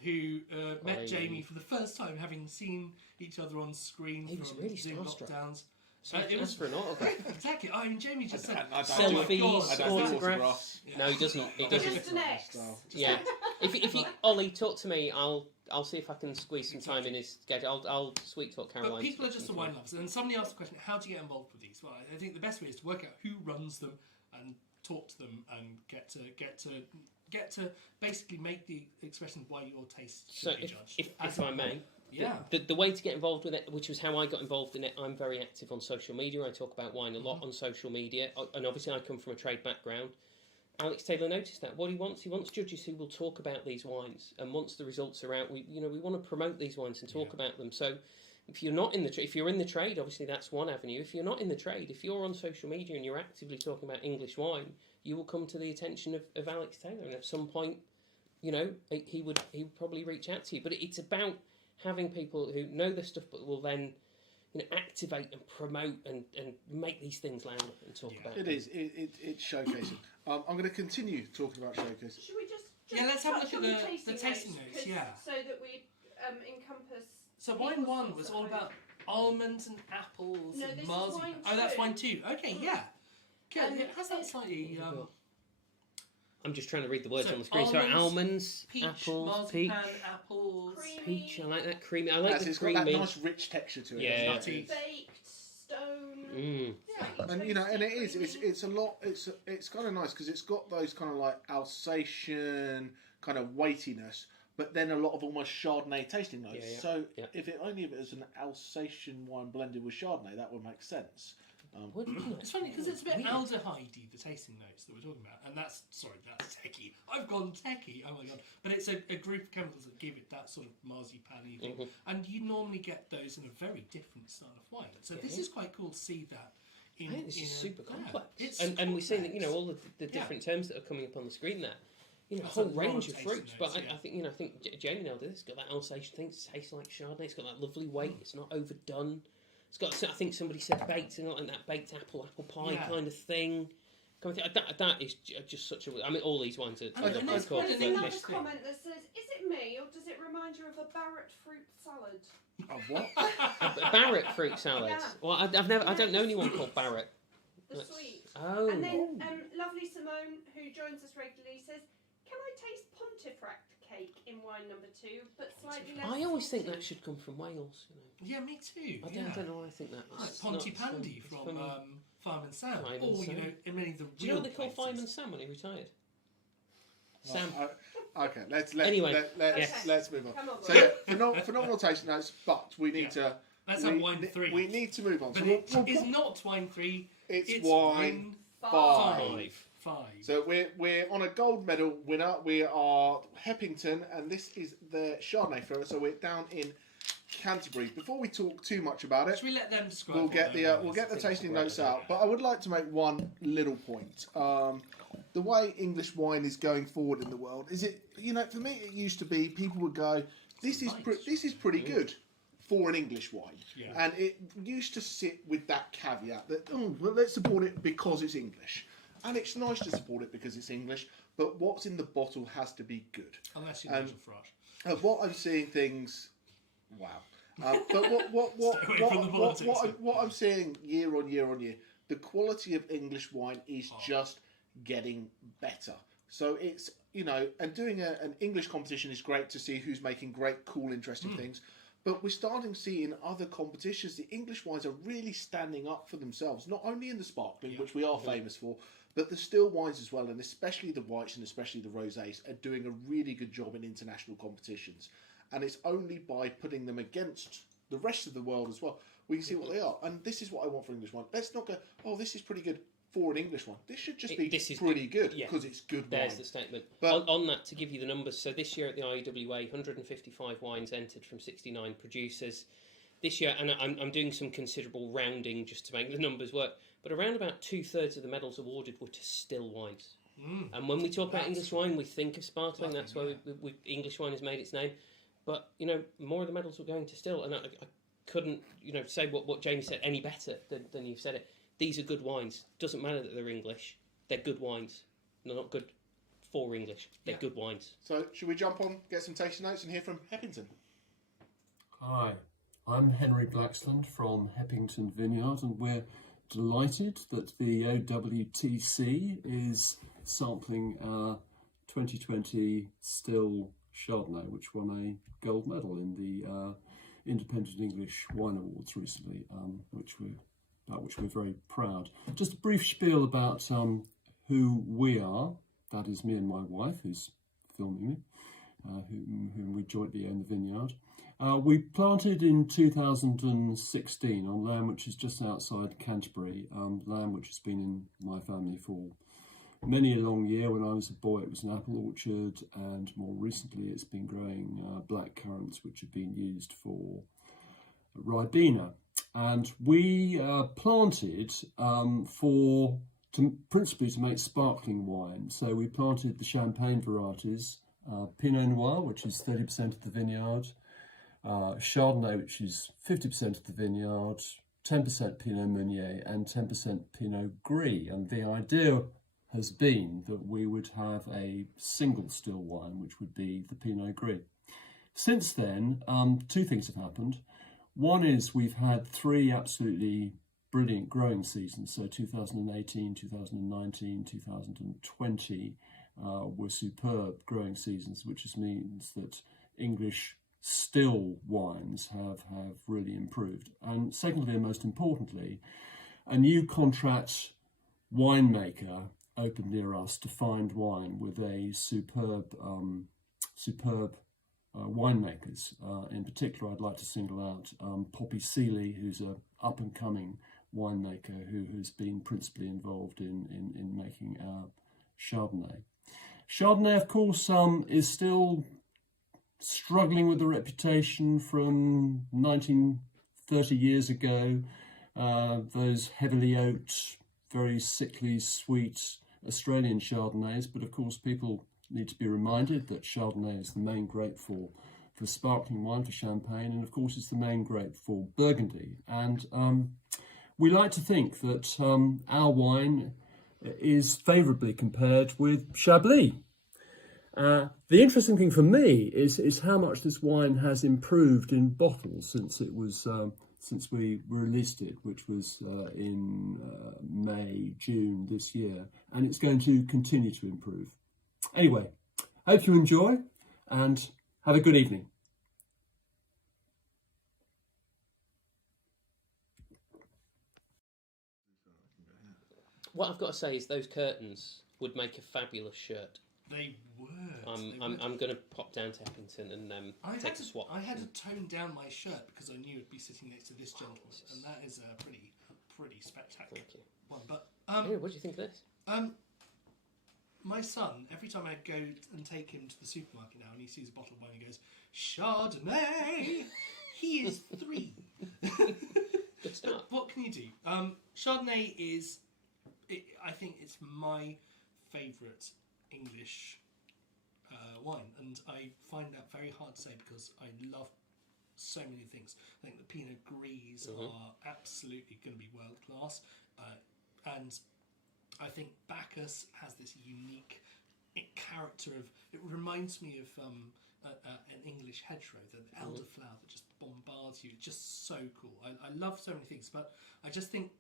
who met Jamie for the first time, having seen each other on screen from really Zoom starstruck. lockdowns. So it was for an autograph. Exactly. I mean, Jamie just said selfies, autographs. Yeah. No, he doesn't. He doesn't. Just an X. Yeah. If you Ollie, talk to me. I'll see if I can squeeze some time in his schedule. I'll sweet talk Caroline. But people are just the wine lovers, and somebody asked the question: how do you get involved with these? Well, I think the best way is to work out who runs them and talk to them and get to get to basically make the expression of why your taste should So be judged. if I may, Yeah. the way to get involved with it, which was how I got involved in it, I'm very active on social media. I talk about wine a lot on social media, and obviously I come from a trade background. Alex Taylor noticed that. What he wants judges who will talk about these wines, and once the results are out, we want to promote these wines and talk about them. So if you're not in the if you're in the trade, obviously that's one avenue. If you're not in the trade, if you're on social media and you're actively talking about English wine, you will come to the attention of Alex Taylor, and at some point, he would probably reach out to you. But it's about having people who know this stuff, but will then activate and promote and make these things louder and talk about it. It's showcasing. I'm going to continue talking about showcasing. Should we just let's have a touch look on at the tasting notes, so that we encompass. So wine 1 was all about almonds and apples No, and this is marzipan. wine Oh, that's 2. wine 2. Okay, yeah. Good. It has that slightly. I'm just trying to read the words So on the screen. So almonds, peach, apples, marzipan, apples. peach. I like that creamy. I like the It's creamy. got that nice rich texture to it. Yeah. Nutty. Baked stone. Mm. And it's a lot. It's kind of nice because it's got those kind of like Alsatian kind of weightiness, but then a lot of almost Chardonnay tasting notes. Yeah, yeah. So Yeah. if it was an Alsatian wine blended with Chardonnay, that would make sense. It's funny because it's a bit aldehyde-y, the tasting notes that we're talking about, and that's techie. I've gone techie. Oh my god! But it's a group of chemicals that give it that sort of marzipan-y thing, and you normally get those in a very different style of wine. So this is quite cool to see that. I think this is super complex, it's and we're seeing that complex. all the different terms that are coming up on the screen there. A whole range of fruits, but I think I think Jamie nailed it. It's got that Alsatian thing. It tastes like Chardonnay. It's got that lovely weight. It's not overdone. It's got. I think somebody said baked, like that baked apple pie kind of thing. That is just such a. I mean, all these wines are. There's cool, another but comment that says, "Is it me or does it remind you of a Barrett fruit salad?" Of what? a Barrett fruit salad. Yeah. Well, I've never. I don't know anyone called Barrett. The sweet. Oh. And then lovely Simone, who joins us regularly, says, "Can I taste Pontefract cake in wine number 2, but slightly less?" I always think salty?" that should come from Wales. Yeah, me too. I don't know why I think that. Like Pontypandy from Fireman Sam. Fireman Or, Sam. in many of the Do you know what they real call places. Fireman Sam when he retired? Sam. Okay, let's Anyway, let's move on. Come on, So boy. phenomenal tasting notes, but we need to. Let's have wine 3. We need to move on. But So it is not wine 3. It's wine 5. 5. So we're on a gold medal winner. We are Heppington, and this is the Chardonnay for us. So we're down in Canterbury. Before we talk too much about it, Should we let them describe? we'll what get they're the tasting notes out. But I would like to make one little point. The way English wine is going forward in the world is it. For me, it used to be people would go, "This is pretty good for an English wine," and it used to sit with that caveat that let's support it because it's English, and it's nice to support it because it's English. But what's in the bottle has to be good. Unless you're Nigel Farage. What I'm seeing things. Wow. But what I'm seeing year on year, the quality of English wine is just getting better. So it's and doing an English competition is great to see who's making great, cool, interesting things. But we're starting to see in other competitions the English wines are really standing up for themselves, not only in the sparkling, which we are famous for, but the still wines as well, and especially the whites and especially the rosés are doing a really good job in international competitions. And it's only by putting them against the rest of the world as well we can see what they are. And this is what I want for English wine. Let's not go, this is pretty good for an English one. This should just be pretty good because it's good wine. There's the statement. But on that, to give you the numbers, so this year at the IEWA, 155 wines entered from 69 producers. This year, and I'm doing some considerable rounding just to make the numbers work, but around about 2/3 of the medals awarded were to still wines. And when we talk about English wine, we think of sparkling. That's why English wine has made its name. But more of the medals were going to still, and I couldn't say what Jamie said any better than you've said it. These are good wines. Doesn't matter that they're English. They're good wines. They're not good for English. They're good wines. So should we jump on, get some tasting notes, and hear from Heppington? Hi, I'm Henry Blacksland from Heppington Vineyard, and we're delighted that the OWTC is sampling our 2020 still Chardonnay, which won a gold medal in the Independent English Wine Awards recently, about which we're very proud. Just a brief spiel about who we are. that is me and my wife, who's filming me, whom we jointly own the vineyard. We planted in 2016 on land which is just outside Canterbury, land which has been in my family for many a long year. When I was a boy, it was an apple orchard, and more recently it's been growing black currants, which have been used for Ribena. And we planted principally to make sparkling wine. So we planted the champagne varieties, Pinot Noir, which is 30% of the vineyard, Chardonnay, which is 50% of the vineyard, 10% Pinot Meunier, and 10% Pinot Gris. And the idea has been that we would have a single still wine, which would be the Pinot Gris. Since then, two things have happened. One is we've had 3 absolutely brilliant growing seasons. So 2018, 2019, 2020 were superb growing seasons, which just means that English still wines have really improved. And secondly, and most importantly, a new contract winemaker opened near us to find wine with a superb winemakers. In particular, I'd like to single out Poppy Seeley, who's a up-and-coming winemaker who has been principally involved in making our Chardonnay. Chardonnay, of course, is still struggling with the reputation from 30 years ago. Those heavily oaked, very sickly, sweet Australian Chardonnays. But of course, people need to be reminded that Chardonnay is the main grape for sparkling wine, for champagne, and of course it's the main grape for Burgundy. And we like to think that our wine is favourably compared with Chablis. The interesting thing for me is how much this wine has improved in bottles since we released it, which was in May, June this year, and it's going to continue to improve. Anyway, hope you enjoy and have a good evening. What I've got to say is those curtains would make a fabulous shirt. They would. I'm going to pop down to Eppington and take a swap. I had to tone down my shirt because I knew it'd be sitting next to this gentleman, and that is a pretty spectacular one. But what do you think of this? My son, every time I go and take him to the supermarket now, and he sees a bottle of wine, he goes, "Chardonnay." He is 3. Good start. What can you do? Chardonnay is, I think it's my favourite English wine, and I find that very hard to say because I love so many things. I think the Pinot Gris are absolutely going to be world class, and I think Bacchus has this unique character of. It reminds me of an English hedgerow, the elderflower that just bombards you. It's just so cool. I love so many things, but I think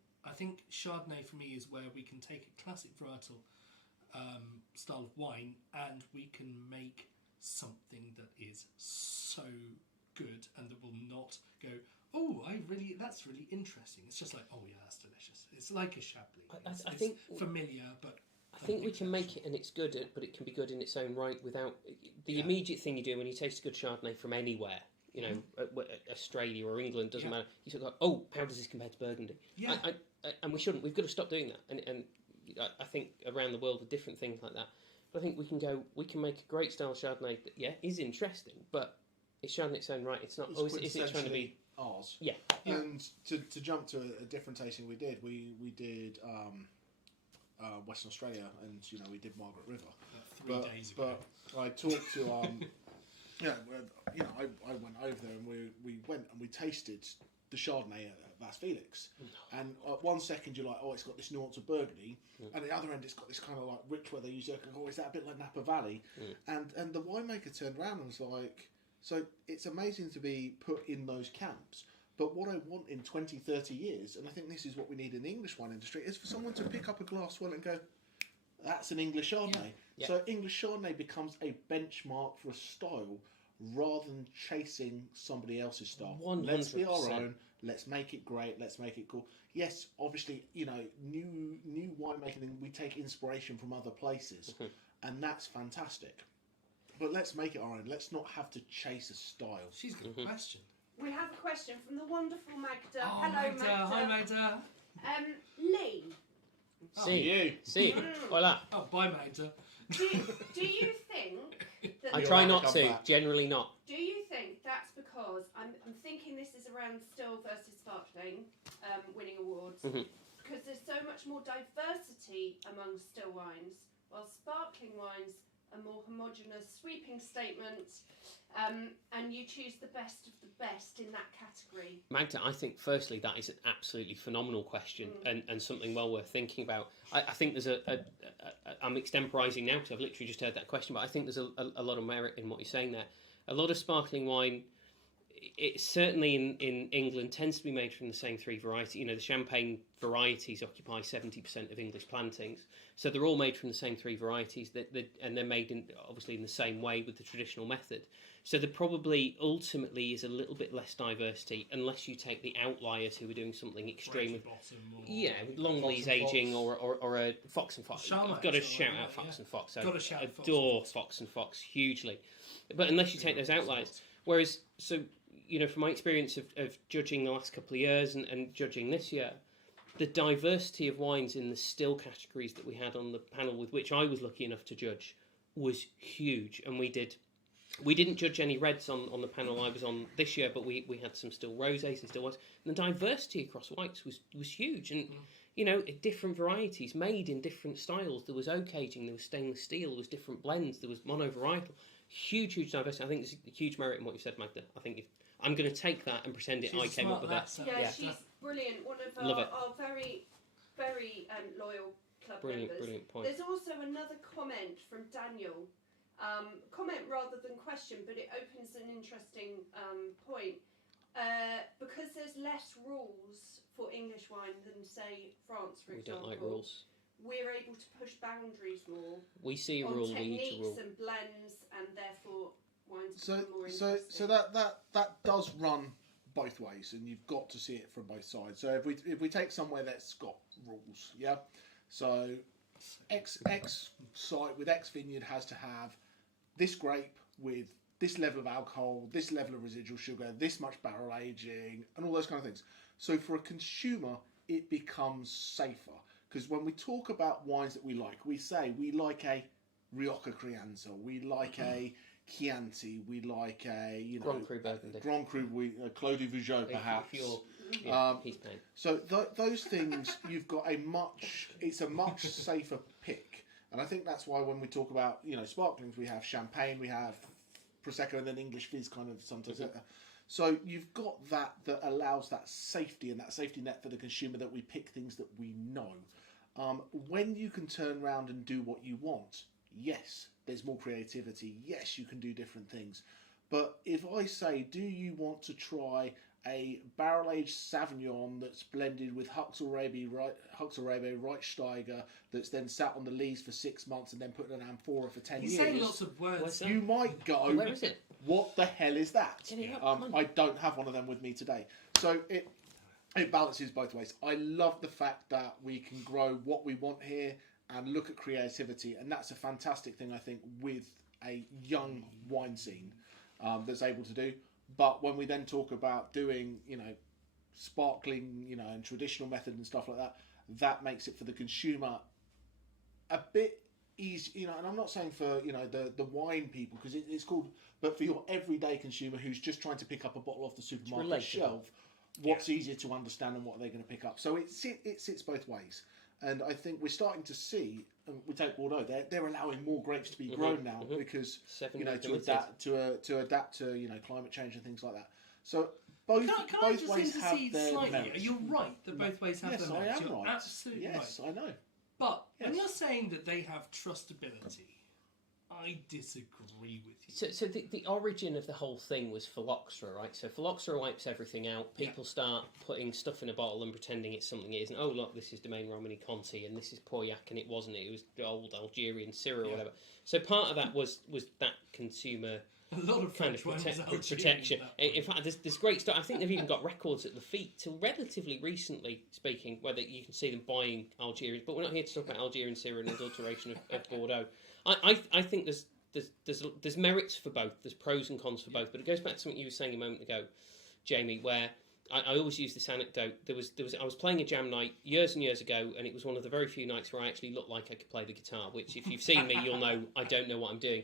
Chardonnay for me is where we can take a classic varietal style of wine and we can make something that is so good and that will not go, oh, that's really interesting. It's just like, oh yeah, that's delicious. It's like a Chablis. I think familiar, but I think we can make it and it's good, but it can be good in its own right without the immediate thing you do when you taste a good Chardonnay from anywhere. You know, Australia or England, doesn't matter. You sort of go, oh, how does this compare to Burgundy? Yeah. And we shouldn't. We've got to stop doing that. And I think around the world are different things like that. But I think we can make a great style Chardonnay that, is interesting, but it's Chardonnay in its own right. It's not, is it trying to be ours? Yeah. And to jump to a different tasting we did Western Australia, and we did Margaret River. 3 days ago. But I talked to I went over there and we went and we tasted the Chardonnay at Vas Felix, and at 1 second you're like, oh, it's got this nuance of Burgundy, and at the other end it's got this kind of like rich where they use oh, is that a bit like Napa Valley? And the winemaker turned around and was like, so it's amazing to be put in those camps. But what I want in 20, 30 years, and I think this is what we need in the English wine industry, is for someone to pick up a glass well and go, that's an English Chardonnay. Yeah. So English Chardonnay becomes a benchmark for a style rather than chasing somebody else's style. 100%. Let's be our own. Let's make it great. Let's make it cool. Yes, obviously, new winemaking, we take inspiration from other places. and that's fantastic. But let's make it our own. Let's not have to chase a style. She's got a question. We have a question from the wonderful Magda. Oh, Hello, Magda. Hi, Magda. Lee, See, voila. Oh, bye, Magda. do you think that... I You're try allowed to not come to. back. Generally not. Do you think that's because... I'm thinking this is around still versus sparkling, winning awards, because there's so much more diversity among still wines, while sparkling wines are more homogenous, sweeping statements, and you choose the best of the best in that category. Magda, I think firstly that is an absolutely phenomenal question and something well worth thinking about. I think there's I'm extemporising now because I've literally just heard that question, but I think there's a lot of merit in what you're saying there. A lot of sparkling wine, it certainly in England tends to be made from the same three varieties. You know, the champagne varieties occupy 70% of English plantings, so they're all made from the same three varieties. And they're made obviously in the same way with the traditional method. So there probably ultimately is a little bit less diversity unless you take the outliers who are doing something extreme. With Longley's aging or a Fox and Fox. I've got to shout out Fox and Fox. I adore Fox and Fox hugely. But unless you take those outliers, whereas from my experience of judging the last couple of years and judging this year, the diversity of wines in the still categories that we had on the panel with which I was lucky enough to judge was huge. And we didn't judge any reds on the panel I was on this year, but we had some still rosés and still whites. And the diversity across whites was huge. And, different varieties made in different styles. There was oak aging, there was stainless steel, there was different blends, there was monovarietal. Huge diversity. I think there's a huge merit in what you've said, Magda. I think I'm going to take that and pretend I came up with that. Yeah, she's brilliant. One of our very, very loyal club members. Brilliant point. There's also another comment from Daniel. Comment rather than question, but it opens an interesting point. Because there's less rules for English wine than, say, France, for example. We don't like rules. We're able to push boundaries more. We see a on rule, we techniques need to rule. and blends, and therefore wines So become more interesting. so that does run both ways, and you've got to see it from both sides. So if we take somewhere that's got rules, yeah. So X site with X vineyard has to have this grape with this level of alcohol, this level of residual sugar, this much barrel aging, and all those kind of things. So for a consumer, it becomes safer. Because when we talk about wines that we say we like a Rioja Crianza, we like a Chianti, we like a Grand Cru Burgundy, Grand Cru, Clos du Vougeot perhaps. He's paying. So those things you've got it's a much safer pick, and I think that's why when we talk about sparklings, we have champagne, we have prosecco, and then English fizz kind of sometimes. So you've got that allows that safety and that safety net for the consumer that we pick things that we know. When you can turn around and do what you want, yes, there's more creativity. Yes, you can do different things. But if I say, do you want to try a barrel-aged Sauvignon that's blended with Huxelrebe Reichsteiger that's then sat on the lees for 6 months and then put in an amphora for 10 years? He's saying lots of words. You might go, where is it? What the hell is that? I don't have one of them with me today. So it balances both ways. I love the fact that we can grow what we want here and look at creativity, and that's a fantastic thing, I think, with a young wine scene that's able to do. But when we then talk about doing, sparkling, and traditional method and stuff like that, that makes it for the consumer a bit easy, and I'm not saying for, the wine people, because it's called, but for your everyday consumer who's just trying to pick up a bottle off the supermarket shelf, what's easier to understand and what they're going to pick up. So it sits both ways. And I think we're starting to see, and we take Bordeaux, they're allowing more grapes to be grown now because to adapt to climate change and things like that. So both ways have their merits. You're right that both ways have their merits. You're right. absolutely right. Yes, I know. But when you're saying that they have trustability, I disagree with you. So the origin of the whole thing was phylloxera, right? So phylloxera wipes everything out. People start putting stuff in a bottle and pretending it's something it isn't. Oh, look, this is Domaine Romani Conti, and this is Pauillac, and it wasn't. It was the old Algerian Syrah or whatever. So part of that was that consumer A lot of kind of French wine was protection. Algerian In fact, there's great stuff. I think they've even got records at the feet till relatively recently speaking, whether you can see them buying Algerians. But we're not here to talk about Algerian Syrah and adulteration of Bordeaux. I think there's merits for both. There's pros and cons for both. But it goes back to something you were saying a moment ago, Jamie, where I always use this anecdote. I was playing a jam night years and years ago, and it was one of the very few nights where I actually looked like I could play the guitar. Which, if you've seen me, you'll know I don't know what I'm doing.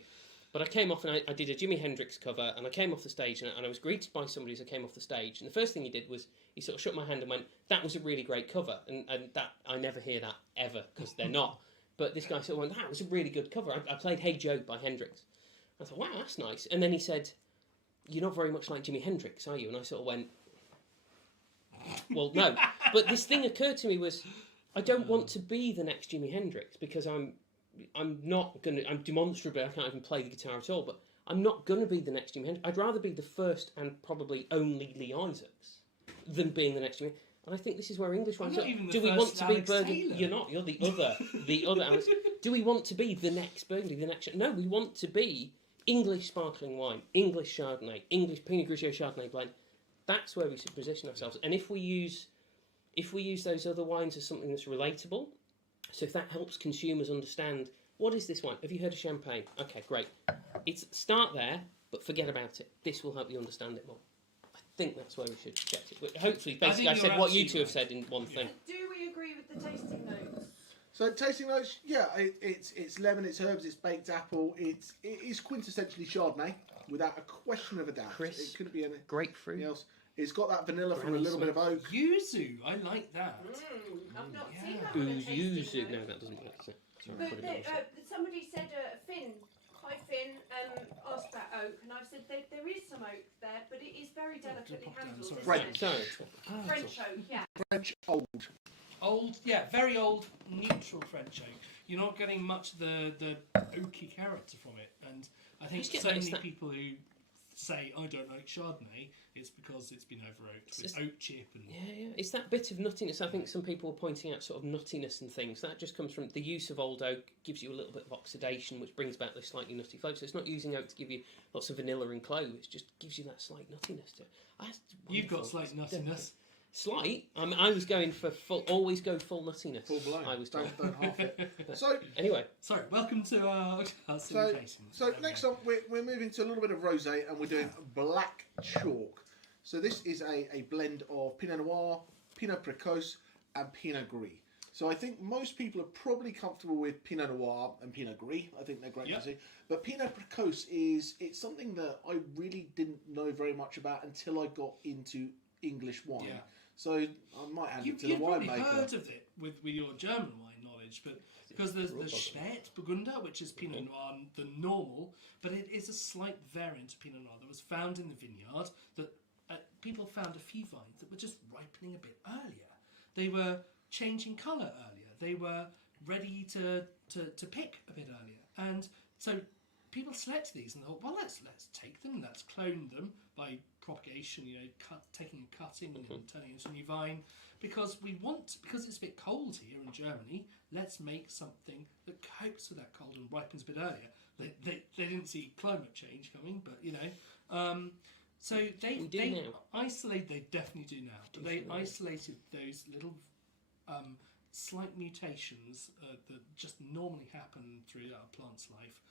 But I came off and I did a Jimi Hendrix cover, and I came off the stage and I was greeted by somebody as I came off the stage. And the first thing he did was he sort of shook my hand and went, "That was a really great cover." And that I never hear that ever, because they're not. But this guy sort of went, "That was a really good cover. I played Hey Joe by Hendrix." I thought, "Wow, that's nice." And then he said, "You're not very much like Jimi Hendrix, are you?" And I sort of went, "Well, no." But this thing occurred to me was, I don't want to be the next Jimi Hendrix, because I'm demonstrably, I can't even play the guitar at all, but I'm not going to be the next Jimi Hendrix. I'd rather be the first and probably only Lee Isaacs than being the next Jimi. And I think this is where English ones are. Do we want to be Burgundy? You're not. You're the other Alex. Do we want to be the next Burgundy, the next? No, we want to be English sparkling wine, English Chardonnay, English Pinot Grigio Chardonnay blend. That's where we should position ourselves. And if we use those other wines as something that's relatable, so if that helps consumers understand, what is this wine? Have you heard of champagne? Okay, great. Start there, but forget about it. This will help you understand it more. I think that's where we should get it. But hopefully, basically, I said what you two have said in one thing. Do we agree with the tasting notes? So tasting notes, yeah, it's lemon, it's herbs, it's baked apple, it is quintessentially Chardonnay, without a question of a doubt. Crisp, it couldn't be anything grapefruit else. It's got that vanilla from a little bit of oak. Yuzu, I like that. I've not seen that on a tasting Yuzu. note. No, that doesn't work. Sorry, But put it on. somebody said, Finn, hi Finn, asked about oak, and I've said there is some oak there, but it is very delicately handled, isn't French. it? French oak, yeah. French old. Old, yeah, very old, neutral French oak. You're not getting much of the oaky character from it, and I think so many people who say I don't like Chardonnay, it's because it's been over oaked with oak chip and It's that bit of nuttiness. I think some people were pointing out sort of nuttiness and things. That just comes from the use of old oak. Gives you a little bit of oxidation, which brings back this slightly nutty flavour. So it's not using oak to give you lots of vanilla and clove. It just gives you that slight nuttiness to it. You've got slight nuttiness. Slight. I was going for full. Always go full nuttiness. Full blown. I was don't half it. So anyway, sorry. Welcome to our so next on we're moving to a little bit of rosé, and we're doing black chalk. So this is a blend of Pinot Noir, Pinot Précoce, and Pinot Gris. So I think most people are probably comfortable with Pinot Noir and Pinot Gris. I think they're great to see. But Pinot Précoce it's something that I really didn't know very much about until I got into English wine. Yeah. So I might hand it to the winemaker. You've probably heard of it with your German wine knowledge, but because there's the Spätburgunder, which is Pinot Noir, the normal, but it is a slight variant of Pinot Noir that was found in the vineyard that people found a few vines that were just ripening a bit earlier. They were changing colour earlier. They were ready to pick a bit earlier. And so people select these and thought, well, let's take them, let's clone them by propagation, taking and cutting and turning into a new vine, because it's a bit cold here in Germany, let's make something that copes with that cold and ripens a bit earlier. They didn't see climate change coming, but so they definitely do now. But they isolated those little slight mutations that just normally happen throughout a plant's life,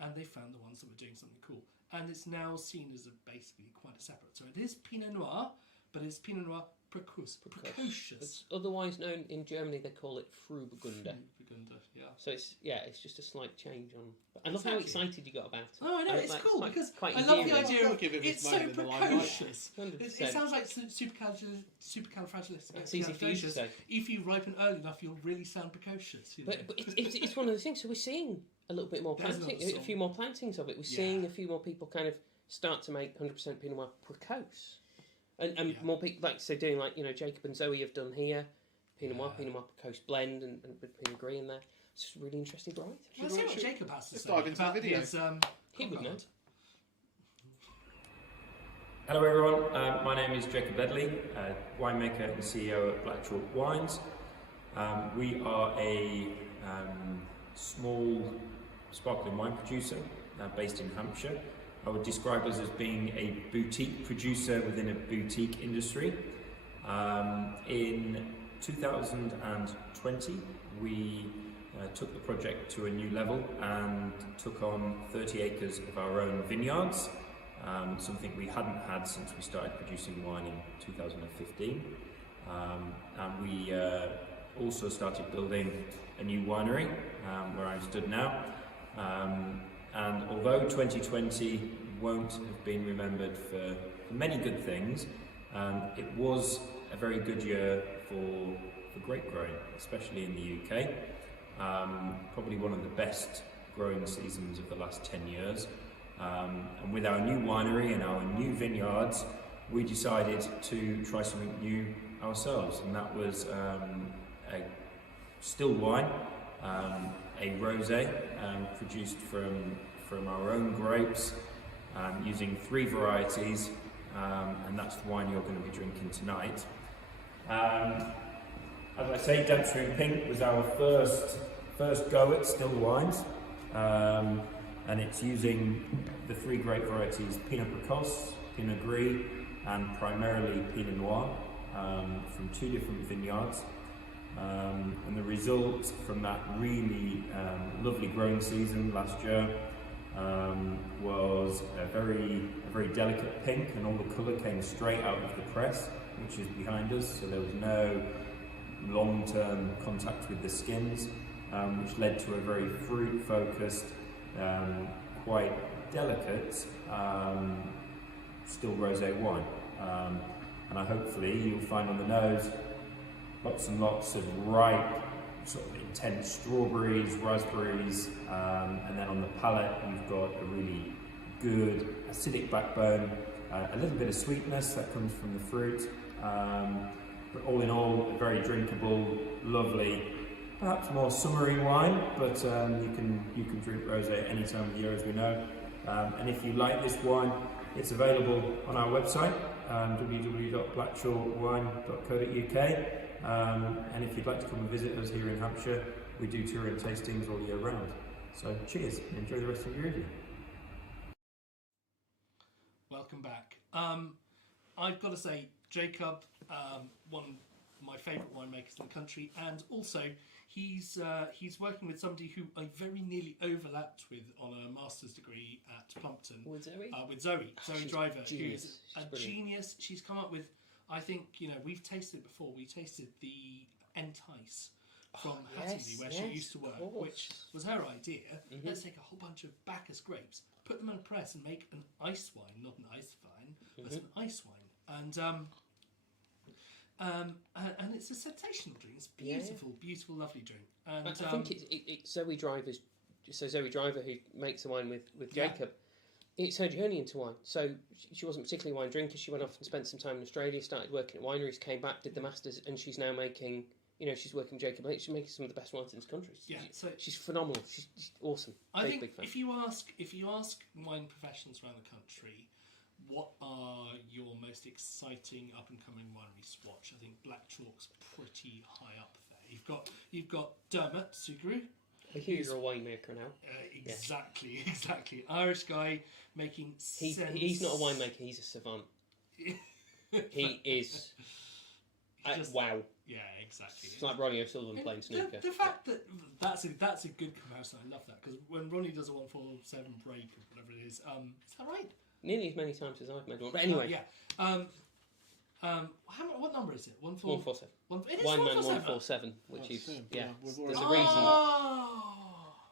and they found the ones that were doing something cool. And it's now seen as basically quite a separate. So it is Pinot Noir, but it's Pinot Noir precocious. It's otherwise known in Germany, they call it Frühburgunder. Frühburgunder, yeah. So it's just a slight change on. I love how excited you got about it. Oh, I know, it's cool because I love the idea of it's so precocious. It sounds like supercalifragilistic. It's easy for you to say. If you ripen early enough, you'll really sound precocious. But it's one of those things. So we're seeing a little bit more planting, a few more plantings of it. We're seeing a few more people kind of start to make 100% Pinot Noir Précoce. And more people, like doing Jacob and Zoe have done here, Pinot Noir Précoce blend and with Pinot Gris in there. It's just a really interesting variety. Let's see what Jacob has to say dive into about the video. his he would know. Hello everyone, my name is Jacob Bedley, winemaker and CEO at Black Chalk Wines. We are a small sparkling wine producer based in Hampshire. I would describe us as being a boutique producer within a boutique industry. In 2020, we took the project to a new level and took on 30 acres of our own vineyards, something we hadn't had since we started producing wine in 2015. And we also started building a new winery where I stood now. And although 2020 won't have been remembered for many good things, it was a very good year for grape growing, especially in the UK. Probably one of the best growing seasons of the last 10 years. And with our new winery and our new vineyards, we decided to try something new ourselves, and that was a still wine, a rosé produced from our own grapes, using 3 varieties, and that's the wine you're going to be drinking tonight. As I say, Dempster in Pink was our first go at still wines, and it's using the 3 grape varieties Pinot Precoce, Pinot Gris, and primarily Pinot Noir from 2 different vineyards. And the result from that really lovely growing season last year was a very delicate pink, and all the colour came straight out of the press, which is behind us, so there was no long-term contact with the skins, which led to a very fruit-focused, quite delicate, still rosé wine. And hopefully you'll find on the nose lots and lots of ripe, sort of intense strawberries, raspberries, and then on the palate you've got a really good acidic backbone, a little bit of sweetness that comes from the fruit, but all in all, a very drinkable, lovely, perhaps more summery wine, but you can drink rosé at any time of the year, as we know. And if you like this wine, it's available on our website, www.blackshawwine.co.uk. And if you'd like to come and visit us here in Hampshire, we do tour and tastings all year round. So cheers, and enjoy the rest of your evening. Welcome back. I've got to say, Jacob, one of my favourite winemakers in the country, and also he's working with somebody who I very nearly overlapped with on a master's degree at Plumpton. With Zoe? With Zoe Driver, genius. who's She's a brilliant. genius. She's come up with, I think, we've tasted it before. We tasted the Entice from Hattonby, where she used to work, which was her idea. Mm-hmm. Let's take a whole bunch of Bacchus grapes, put them in a press, and make an ice wine, not an ice wine, but an ice wine. And it's a sensational drink. It's beautiful, beautiful, lovely drink. And I think it's Zoe Driver's. So Zoe Driver, who makes the wine with Jacob, it's her journey into wine. So she wasn't particularly a wine drinker. She went off and spent some time in Australia, started working at wineries, came back, did the masters, and she's now making. She's working with Jacob. She's making some of the best wines in this country. So she's phenomenal. She's awesome. I think big fan. if you ask wine professionals around the country, what are your most exciting up and coming wineries to watch? I think Black Chalk's pretty high up there. You've got Dermot Sugru. I hear you're a winemaker now. Exactly. Irish guy making sense. He's not a winemaker. He's a savant. He is. Wow. Yeah, exactly. It's like Ronnie O'Sullivan playing snooker. The fact that's a good comparison. I love that, because when Ronnie does a 147 break or whatever it is that right? Nearly as many times as I've made one. But anyway. What number is it? 147. It is Wine 147. Man 147, which is there's a reason.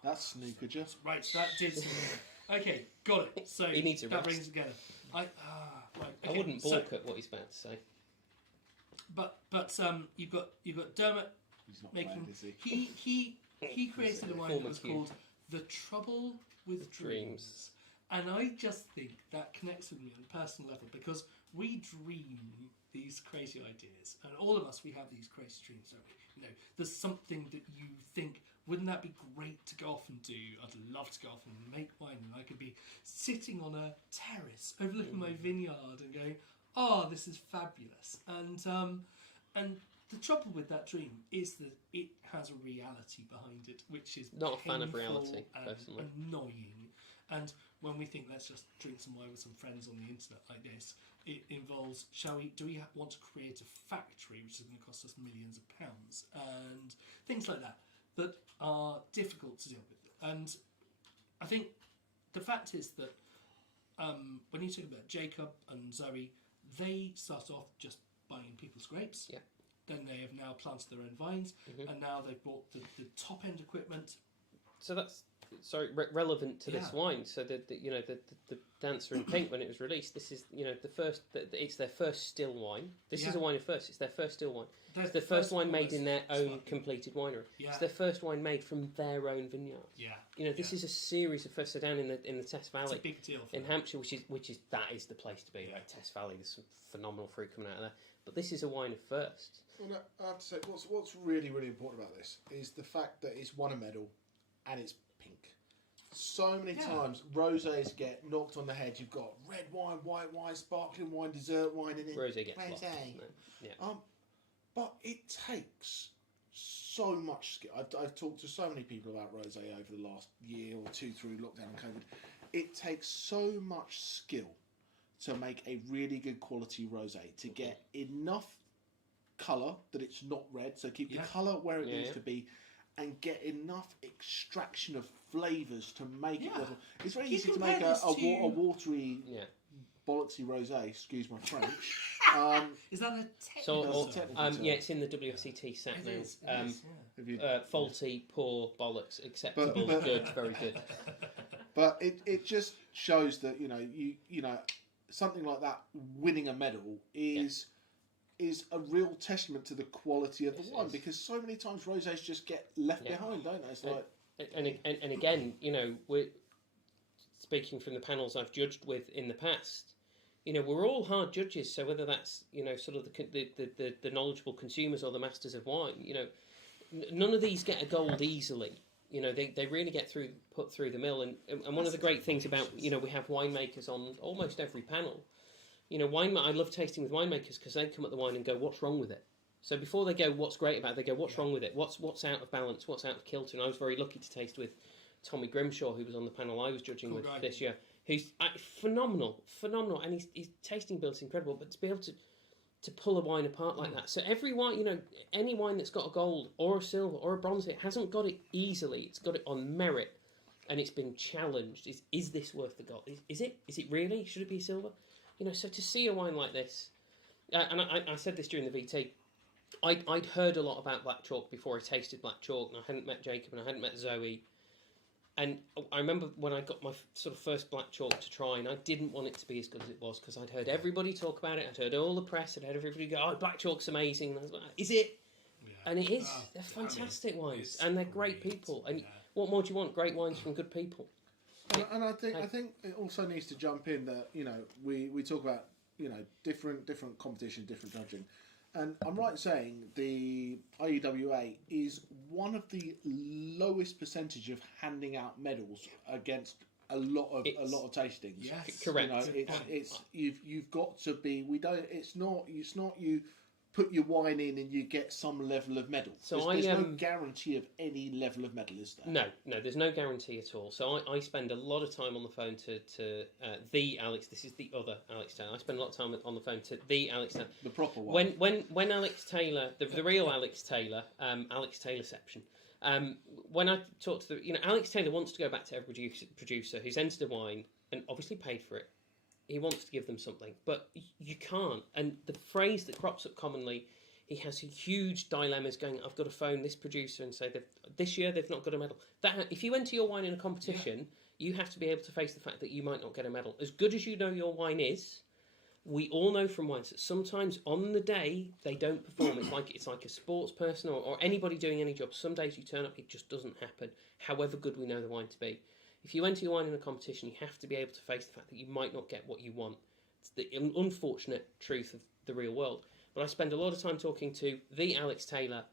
That's snooker, just right. That did. Okay, got it. So he needs a that rest. brings together. Right. I wouldn't balk at what he's about to say. But you've got Dermot making. He created a wine that was called The Trouble with Dreams. And I just think that connects with me on a personal level, because we dream these crazy ideas, and all of us, we have these crazy dreams, don't we? There's something that you think, wouldn't that be great to go off and do? I'd love to go off and make wine, and I could be sitting on a terrace overlooking my vineyard and going, oh, this is fabulous. And the trouble with that dream is that it has a reality behind it, which is not a fan of reality, and personally. annoying. And when we think let's just drink some wine with some friends on the internet like this, it involves do we want to create a factory which is going to cost us millions of pounds and things like that are difficult to deal with. And I think the fact is that when you talk about Jacob and Zoe, they start off just buying people's grapes. Yeah. Then they have now planted their own vines, and now they've bought the top end equipment. So that's relevant to this wine. So the Dancer in Pink, when it was released, this is it's their first still wine. This is a wine of first. It's their first still wine. It's their first wine made in their own completed winery. Yeah. It's their first wine made from their own vineyard. Yeah. This is a series of first. So down in the Tess Valley, it's a big deal in Hampshire, which is the place to be. Like Tess Valley, there's some phenomenal fruit coming out of there. But this is a wine of first. Well, I have to say, what's really, really important about this is the fact that it's won a medal and it's pink. So many times rosés get knocked on the head. You've got red wine, white wine, sparkling wine, dessert wine, and then rosé gets lost. But it takes so much skill. I've talked to so many people about rosé over the last year or two through lockdown and COVID. It takes so much skill to make a really good quality rosé, to get enough colour that it's not red, so keep the colour where it needs to be, and get enough extraction of flavours to make it level. It's very easy to make a watery, bollocksy rosé, excuse my French. Is that a technical term? Yeah, it's in the WSET set now. Faulty, poor, bollocks, acceptable, good, very good. But it just shows that you know something like that winning a medal is a real testament to the quality of the wine, because so many times rosés just get left behind, don't they? It's like, and again, we're speaking from the panels I've judged with in the past. We're all hard judges. So whether that's sort of the knowledgeable consumers or the masters of wine, none of these get a gold easily. They really get put through the mill. And one of the great things about we have winemakers on almost every panel. I love tasting with winemakers because they come at the wine and go, "What's wrong with it?" So before they go, "What's great about it?" they go, "What's wrong with it? What's out of balance? What's out of kilter?" And I was very lucky to taste with Tommy Grimshaw, who was on the panel I was judging with this year, who's phenomenal, and his tasting bill is incredible. But to be able to pull a wine apart like that, so every wine, any wine that's got a gold or a silver or a bronze, it hasn't got it easily. It's got it on merit, and it's been challenged. Is this worth the gold? Is it? Is it really? Should it be silver? So to see a wine like this, and I said this during the VT, I'd heard a lot about black chalk before I tasted black chalk, and I hadn't met Jacob and I hadn't met Zoe. And I remember when I got my sort of first black chalk to try, and I didn't want it to be as good as it was, because I'd heard everybody talk about it, I'd heard all the press, I'd heard everybody go, "Oh, black chalk's amazing." And I was like, "Is it?" Yeah. And it is. They're fantastic wines, and they're great people. And what more do you want? Great wines from good people. And I think it also needs to jump in that we talk about different competition, different judging, and I'm right in saying the IEWA is one of the lowest percentage of handing out medals against a lot of tastings. Yes, correct. It's you've got to be. It's not you put your wine in and you get some level of medal. So there's no guarantee of any level of medal, is there? No, there's no guarantee at all. So I spend a lot of time on the phone to the Alex. This is the other Alex Taylor. I spend a lot of time on the phone to the Alex Taylor, the proper one. When Alex Taylor, the real Alex Taylor, Alex Taylorception. When I talk to Alex Taylor wants to go back to every producer who's entered a wine and obviously paid for it. He wants to give them something, but you can't. And the phrase that crops up commonly, he has huge dilemmas going, "I've got to phone this producer and say that this year they've not got a medal." That if you enter your wine in a competition, you have to be able to face the fact that you might not get a medal. As good as you know your wine is, we all know from wines that sometimes on the day they don't perform. It's like a sports person or anybody doing any job. Some days you turn up, it just doesn't happen, however good we know the wine to be. If you enter your wine in a competition, you have to be able to face the fact that you might not get what you want. It's the unfortunate truth of the real world. But I spend a lot of time talking to the Alex Taylor.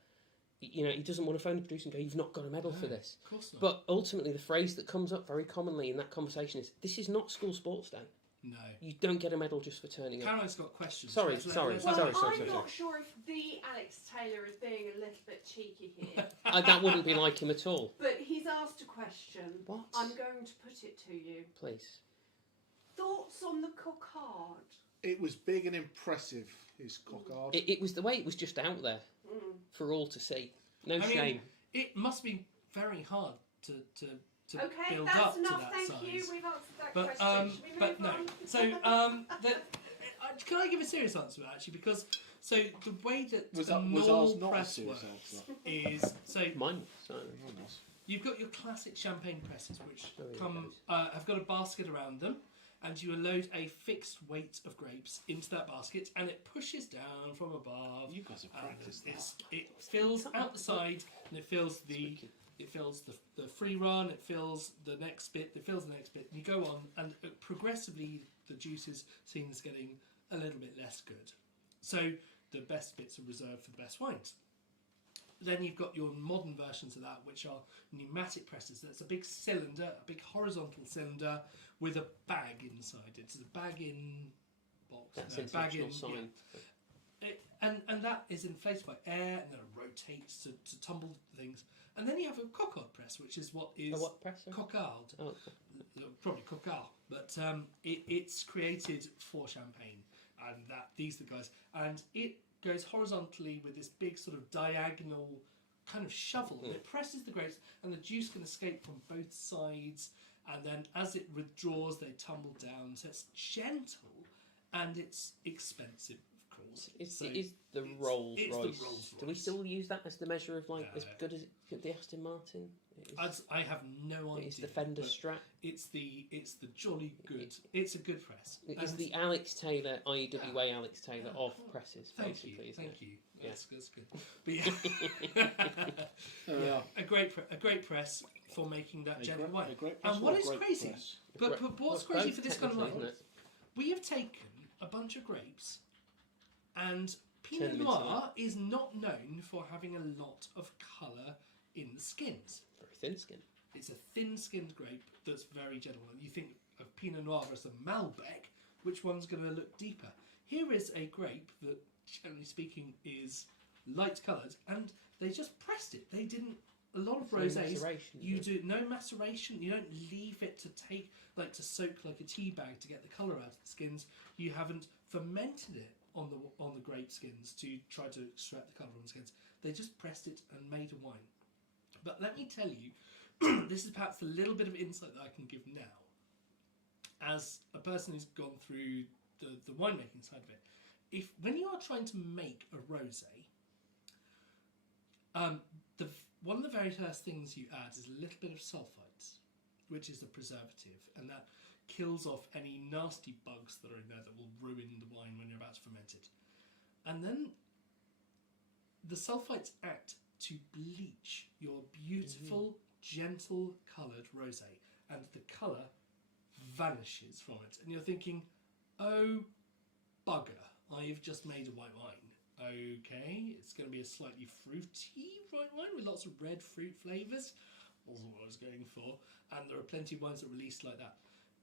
He doesn't want to phone the producer and go, "You've not got a medal for this." Of course not. But ultimately, the phrase that comes up very commonly in that conversation is, "This is not school sports day." No. You don't get a medal just for turning up. Caroline's got questions. Sorry. I'm not sure if the Alex Taylor is being a little bit cheeky here. That wouldn't be like him at all. But he's asked a question. What? I'm going to put it to you. Please. Thoughts on the cockard? It was big and impressive, his cockard. It was the way it was just out there for all to see. No I shame. mean, it must be very hard to Okay, build that's up enough. to that Thank size. you. We've answered that But question. Should we but move no. on? So can I give a serious answer actually? Because so the way that Was a ours normal not a press serious works answer? is so Mine. Sorry. you've got your classic champagne presses which Oh, yeah, come have got a basket around them, and you load a fixed weight of grapes into that basket, and it pushes down from above. You guys have practiced that. It fills out the side, and it fills the free run. It fills the next bit. It fills the next bit. And you go on, and progressively the juices seems getting a little bit less good. So the best bits are reserved for the best wines. Then you've got your modern versions of that, which are pneumatic presses. That's a big cylinder, a big horizontal cylinder with a bag inside. It's a bag-in box. That's no, bag-in sign. yeah. And that is inflated by air, and then it rotates to tumble things. And then you have a cockard press, which is what is A what press? cockard, Oh. probably cockard, but it's created for champagne, and these are the guys, and it goes horizontally with this big sort of diagonal kind of shovel. And it presses the grapes, and the juice can escape from both sides. And then as it withdraws, they tumble down. So it's gentle, and it's expensive, of course. It is the Rolls Royce. Do we still use that as the measure of as good as the Aston Martin? I have no idea. It's the Fender Strat. It's the jolly good. It's a good press. It's the Alex Taylor, IEWA Alex Taylor of presses, basically, isn't it? Thank you. That's good. But yeah, a great press for making that gentle wine. And what is crazy? Press. But what's crazy for this kind of wine? Isn't it? We have taken a bunch of grapes, and Turn Pinot them into Noir is not known for having a lot of colour in the skins. Very thin skin. It's a thin-skinned grape that's very gentle. And you think of Pinot Noir versus a Malbec, which one's going to look deeper? Here is a grape that, generally speaking, is light-coloured, and they just pressed it. They didn't. A lot of rosés, you do no maceration. You don't leave it to to soak like a tea bag to get the colour out of the skins. You haven't fermented it on the grape skins to try to extract the colour from the skins. They just pressed it and made a wine. But let me tell you, this is perhaps a little bit of insight that I can give now, as a person who's gone through the winemaking side of it. When you are trying to make a rosé, one of the very first things you add is a little bit of sulfites, which is a preservative, and that kills off any nasty bugs that are in there that will ruin the wine when you're about to ferment it. And then the sulfites act to bleach your beautiful, gentle coloured rosé, and the colour vanishes from it. And you're thinking, oh, bugger, I've just made a white wine. Okay, it's going to be a slightly fruity white wine with lots of red fruit flavours. Wasn't what I was going for. And there are plenty of wines that are released like that.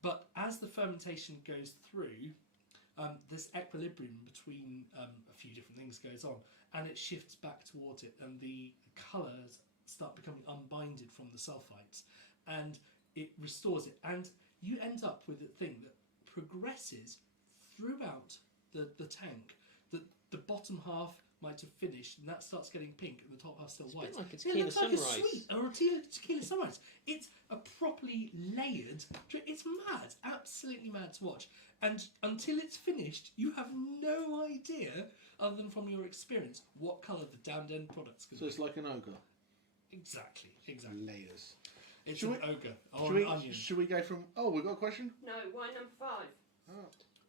But as the fermentation goes through, this equilibrium between a few different things goes on, and it shifts back towards it, and the colours start becoming unbinded from the sulfites, and it restores it, and you end up with a thing that progresses throughout the tank. The bottom half might have finished, and that starts getting pink, and the top half still white. A bit like a It tequila looks like sunrise. a sweet or a tequila sunrise. It's a properly layered drink. It's mad, absolutely mad to watch. And until it's finished, you have no idea, other than from your experience, what colour the damned end product's going to be. So it's like an ogre. Exactly. Layers. It's Should an we- ogre or an onion. Should we go from... Oh, we've got a question? No, wine number 5.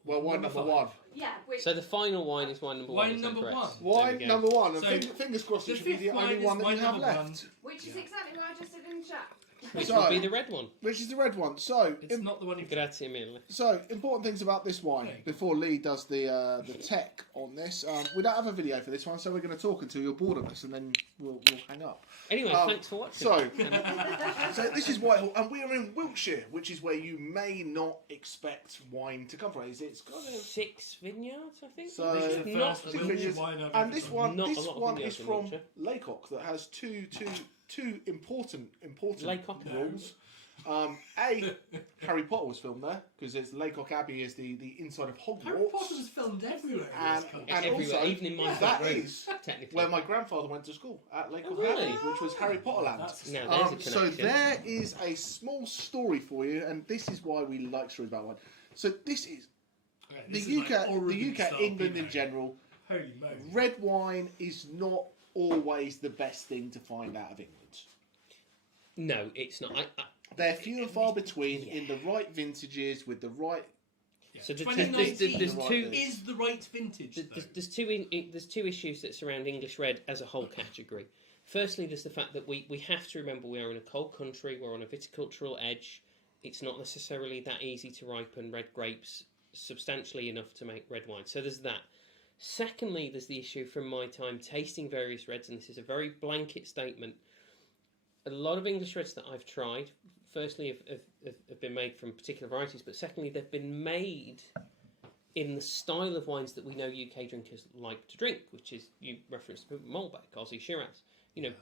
Well, wine Number number five. 1. Yeah, So the final wine is wine number 1. Wine is that number correct? 1. There we Wine go. number 1. And So, fingers crossed the it should be fifth the only wine is one that wine you have number left. 1. which is exactly what I just said in the chat. Which So- would be the red one. Which is the red one. So, It's not the one you've Grazie mille. So, important things about this wine Okay. before Lee does the tech on this. We don't have a video for this one, so we're going to talk until you're bored of us, and then we'll hang up. Anyway, thanks for watching. So this is Whitehall, and we are in Wiltshire, which is where you may not expect wine to come from. It's kind of 6 vineyards, I think. So- This is the not first Wiltshire Wiltshire wine I've and ever this done. one Not a lot of is vineyards in from Wiltshire. Laycock that has two two important Laycock rules. Harry Potter was filmed there because it's Laycock Abbey is the inside of Hogwarts. Harry Potter was filmed everywhere. And everywhere, also, even in my that room, is technically. where my grandfather went to school at Laycock really? Abbey, which was Harry Potter land. Now, there's a So connection. there is a small story for you, and this is why we like stories about wine. So this is the UK, England in general. Holy moly. Red wine is not always the best thing to find out of England. No, it's not. They're few and far between in the right vintages with the right. So there's 2019 two is the right vintage. There's two issues that surround English red as a whole category. Firstly, there's the fact that we have to remember we are in a cold country. We're on a viticultural edge. It's not necessarily that easy to ripen red grapes substantially enough to make red wine. So there's that. Secondly, there's the issue from my time tasting various reds, and this is a very blanket statement. A lot of English reds that I've tried, firstly, have been made from particular varieties, but secondly, they've been made in the style of wines that we know UK drinkers like to drink, which is, you referenced Malbec, Aussie Shiraz,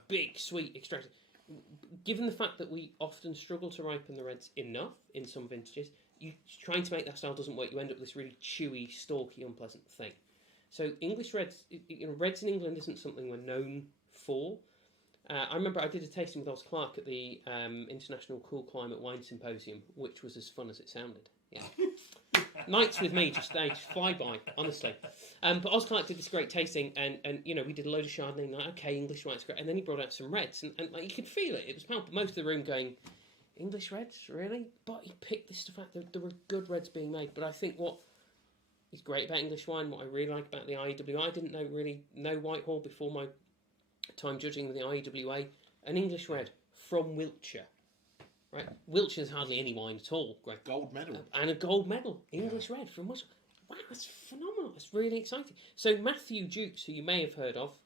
big, sweet, extracted. Given the fact that we often struggle to ripen the reds enough in some vintages, you trying to make that style doesn't work. You end up with this really chewy, stalky, unpleasant thing. So English reds, reds in England isn't something we're known for. I remember I did a tasting with Oz Clark at the International Cool Climate Wine Symposium, which was as fun as it sounded. Yeah, nights with me just fly by, honestly. But Oz Clark did this great tasting, and we did a load of Chardonnay. Like, okay, English wine's great, and then he brought out some reds, and like you could feel it. It was palpable. Most of the room going, English reds, really? But he picked this stuff out. There were good reds being made. But I think what is great about English wine, what I really like about the IEWA, I didn't really know Whitehall before my time judging the IEWA, an English red from Wiltshire. Right, Wiltshire's hardly any wine at all. Great gold medal and a gold medal. English red from Wiltshire. Wow, that's phenomenal. That's really exciting. So Matthew Jukes, who you may have heard of,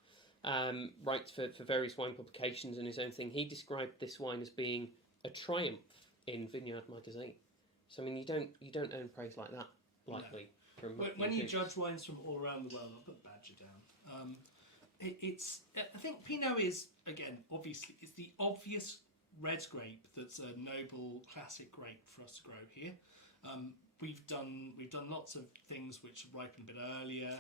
writes for various wine publications and his own thing. He described this wine as being a triumph in Vineyard Magazine. So I mean, you don't earn praise like that lightly. No. When you judge wines from all around the world, I'll put Badger down. I think Pinot is, again, obviously, it's the obvious red grape that's a noble classic grape for us to grow here. We've done lots of things which ripen a bit earlier.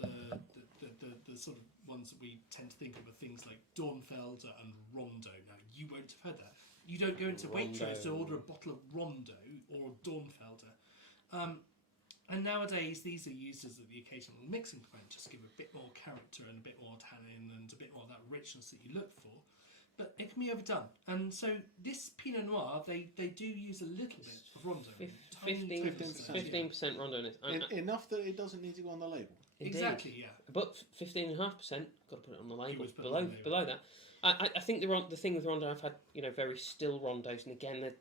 The sort of ones that we tend to think of are things like Dornfelder and Rondo. Now, you won't have heard that. You don't go into Waitrose to order a bottle of Rondo or Dornfelder. And nowadays, these are used as the occasional mixing point, just to give a bit more character and a bit more tannin and a bit more of that richness that you look for. But it can be overdone. And so this Pinot Noir, they do use a little bit of Rondo. 15% Rondo in it. Enough that it doesn't need to go on the label. Indeed. Exactly, yeah. But 15.5%, got to put it on the label. Below that. I think the thing with Rondo, I've had very still Rondos, and again,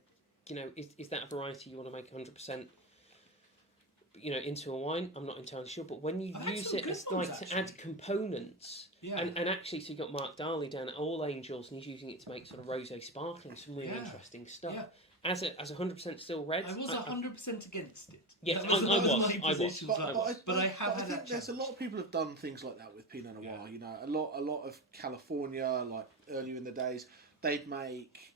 is that a variety you want to make 100%? Into a wine, I'm not entirely sure, but when you use it as to add components, and actually, so you got Mark Darley down at All Angels, and he's using it to make sort of rosé sparkling, some really interesting stuff. Yeah. As a 100% still red, I was 100% against it. Yeah, I was. But I think there's a lot of people have done things like that with Pinot Noir. A lot of California, like earlier in the days, they'd make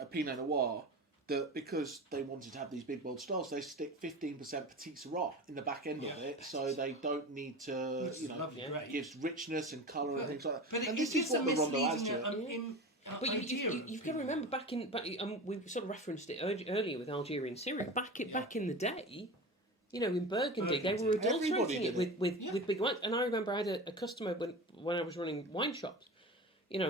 a Pinot Noir. That because they wanted to have these big bold styles, they stick 15% Petit Syrah in the back end of it, so they don't need to, gives richness and colour and things like that. But and this is what the Rondo adds to it. But you've got to remember we sort of referenced it earlier with Algeria and Syria. Back in the day, in Burgundy, they were adulterating it with big wines. And I remember I had a customer when I was running wine shops.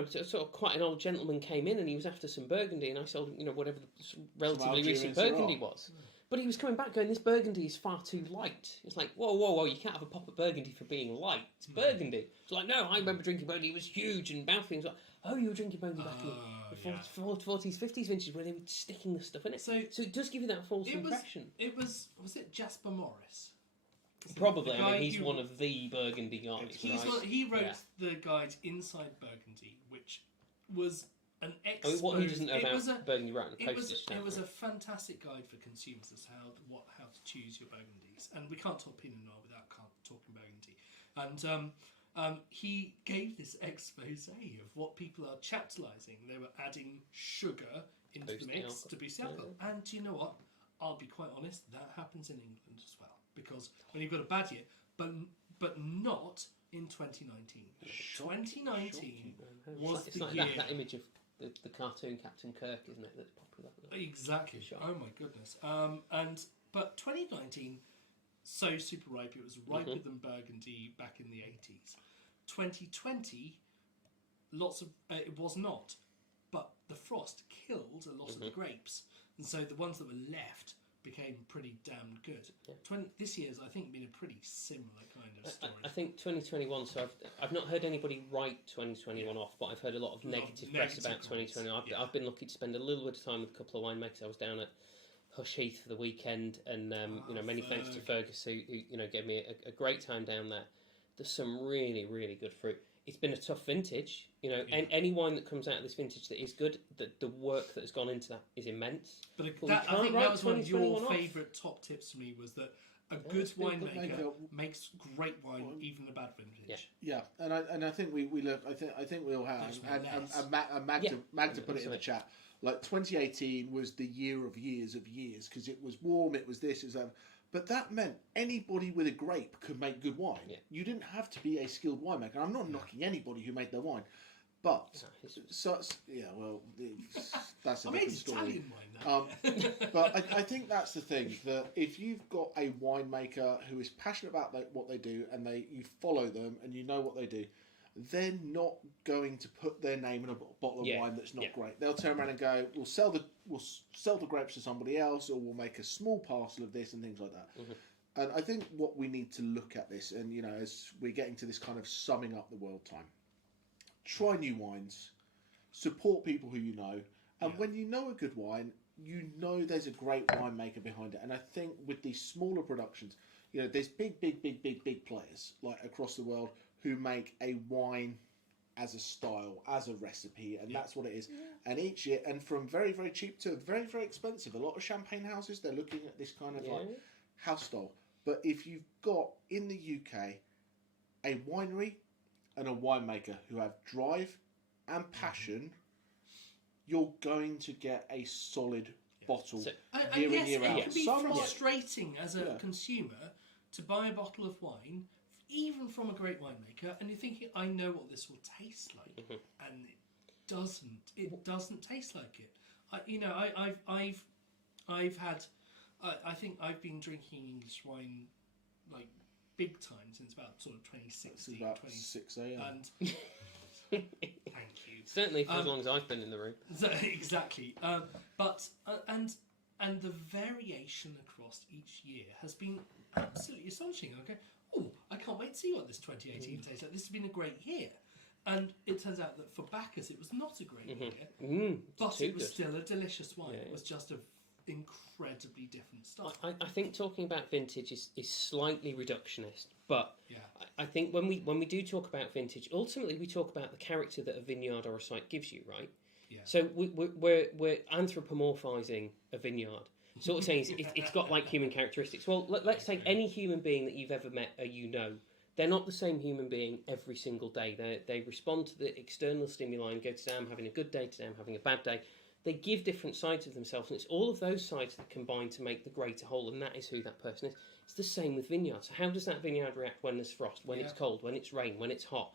Sort of quite an old gentleman came in and he was after some Burgundy, and I sold whatever the relatively recent Burgundy was. But he was coming back going, this Burgundy is far too light. It's like, whoa, you can't have a pop of Burgundy for being light. It's Burgundy. It's like, no, I remember drinking Burgundy, it was huge and mouthing. It's like, oh, you were drinking Burgundy back in the 40s, 50s vintage where they were sticking the stuff in it. So it does give you that false impression. Was it Jasper Morris? Probably. I mean, he's one of the Burgundy guys. He wrote the guide Inside Burgundy, which was an excellent. What he doesn't know about Burgundy, right? It was a fantastic guide for consumers as how to choose your Burgundies, and we can't talk Pinot Noir without talking Burgundy. he gave this expose of what people are chaptalising. They were adding sugar into the mix to boost the alcohol. And do you know what? I'll be quite honest, that happens in England as well. Because when you've got a bad year, but not in 2019. 2019 was it's the like year. that image of the cartoon Captain Kirk, isn't it? That's popular. Exactly. Oh my goodness. But 2019, so super ripe. It was riper than Burgundy back in the 80s. 2020, lots of it was not, but the frost killed a lot of the grapes, and so the ones that were left became pretty damn good. This year's, I think, been a pretty similar kind of story. I think 2021. So I've not heard anybody write 2021 off, but I've heard a lot of negative press about 2021. I've been lucky to spend a little bit of time with a couple of winemakers. I was down at Hush Heath for the weekend, and many thanks to Fergus who gave me a great time down there. There's some really, really good fruit. It's been a tough vintage, and any wine that comes out of this vintage that is good, the work that has gone into that is immense. But I think that was one of your favourite top tips for me, was that a good winemaker makes great wine, even a bad vintage. Yeah, and I think we look. I think we all have. And Magda put it in the chat. Like 2018 was the year of years because it was warm. It was this. It was that. But that meant anybody with a grape could make good wine. Yeah. You didn't have to be a skilled winemaker. I'm not knocking anybody who made their wine, but that's a different story. But I think that's the thing, that if you've got a winemaker who is passionate about what they do, and you follow them and you know what they do, they're not going to put their name in a bottle of wine that's not great. They'll turn around and go, we'll sell the grapes to somebody else, or we'll make a small parcel of this and things like that. And I think what we need to look at this, and as we're getting to this kind of summing up the world time, try new wines, support people who you know, and when you know a good wine, there's a great winemaker behind it. And I think with these smaller productions, there's big players like across the world who make a wine as a style, as a recipe, and that's what it is. And each year, and from very, very cheap to very, very expensive. A lot of champagne houses, they're looking at this kind of like house style. But if you've got in the UK a winery and a winemaker who have drive and passion, you're going to get a solid bottle year in, year out. It can be frustrating as a consumer to buy a bottle of wine, even from a great winemaker, and you're thinking, I know what this will taste like, and it doesn't. It doesn't taste like it. I think I've been drinking English wine like big time since about sort of 2016, about 6 a.m. And thank you. Certainly for as long as I've been in the room. Exactly. But the variation across each year has been absolutely astonishing. Okay. Oh, I can't wait to see what this 2018 tastes like. This has been a great year. And it turns out that for Bacchus it was not a great year, but it was still a delicious wine. It was just an incredibly different style. I think talking about vintage is slightly reductionist, but I think when we do talk about vintage, ultimately we talk about the character that a vineyard or a site gives you, right? Yeah. So we're anthropomorphizing a vineyard. Sort of saying it's got like human characteristics. Well, let's take any human being that you've ever met or they're not the same human being every single day. They respond to the external stimuli and go, today I'm having a good day, today I'm having a bad day. They give different sides of themselves, and it's all of those sides that combine to make the greater whole, and that is who that person is. It's the same with vineyards. So how does that vineyard react when there's frost, when it's cold, when it's rain, when it's hot?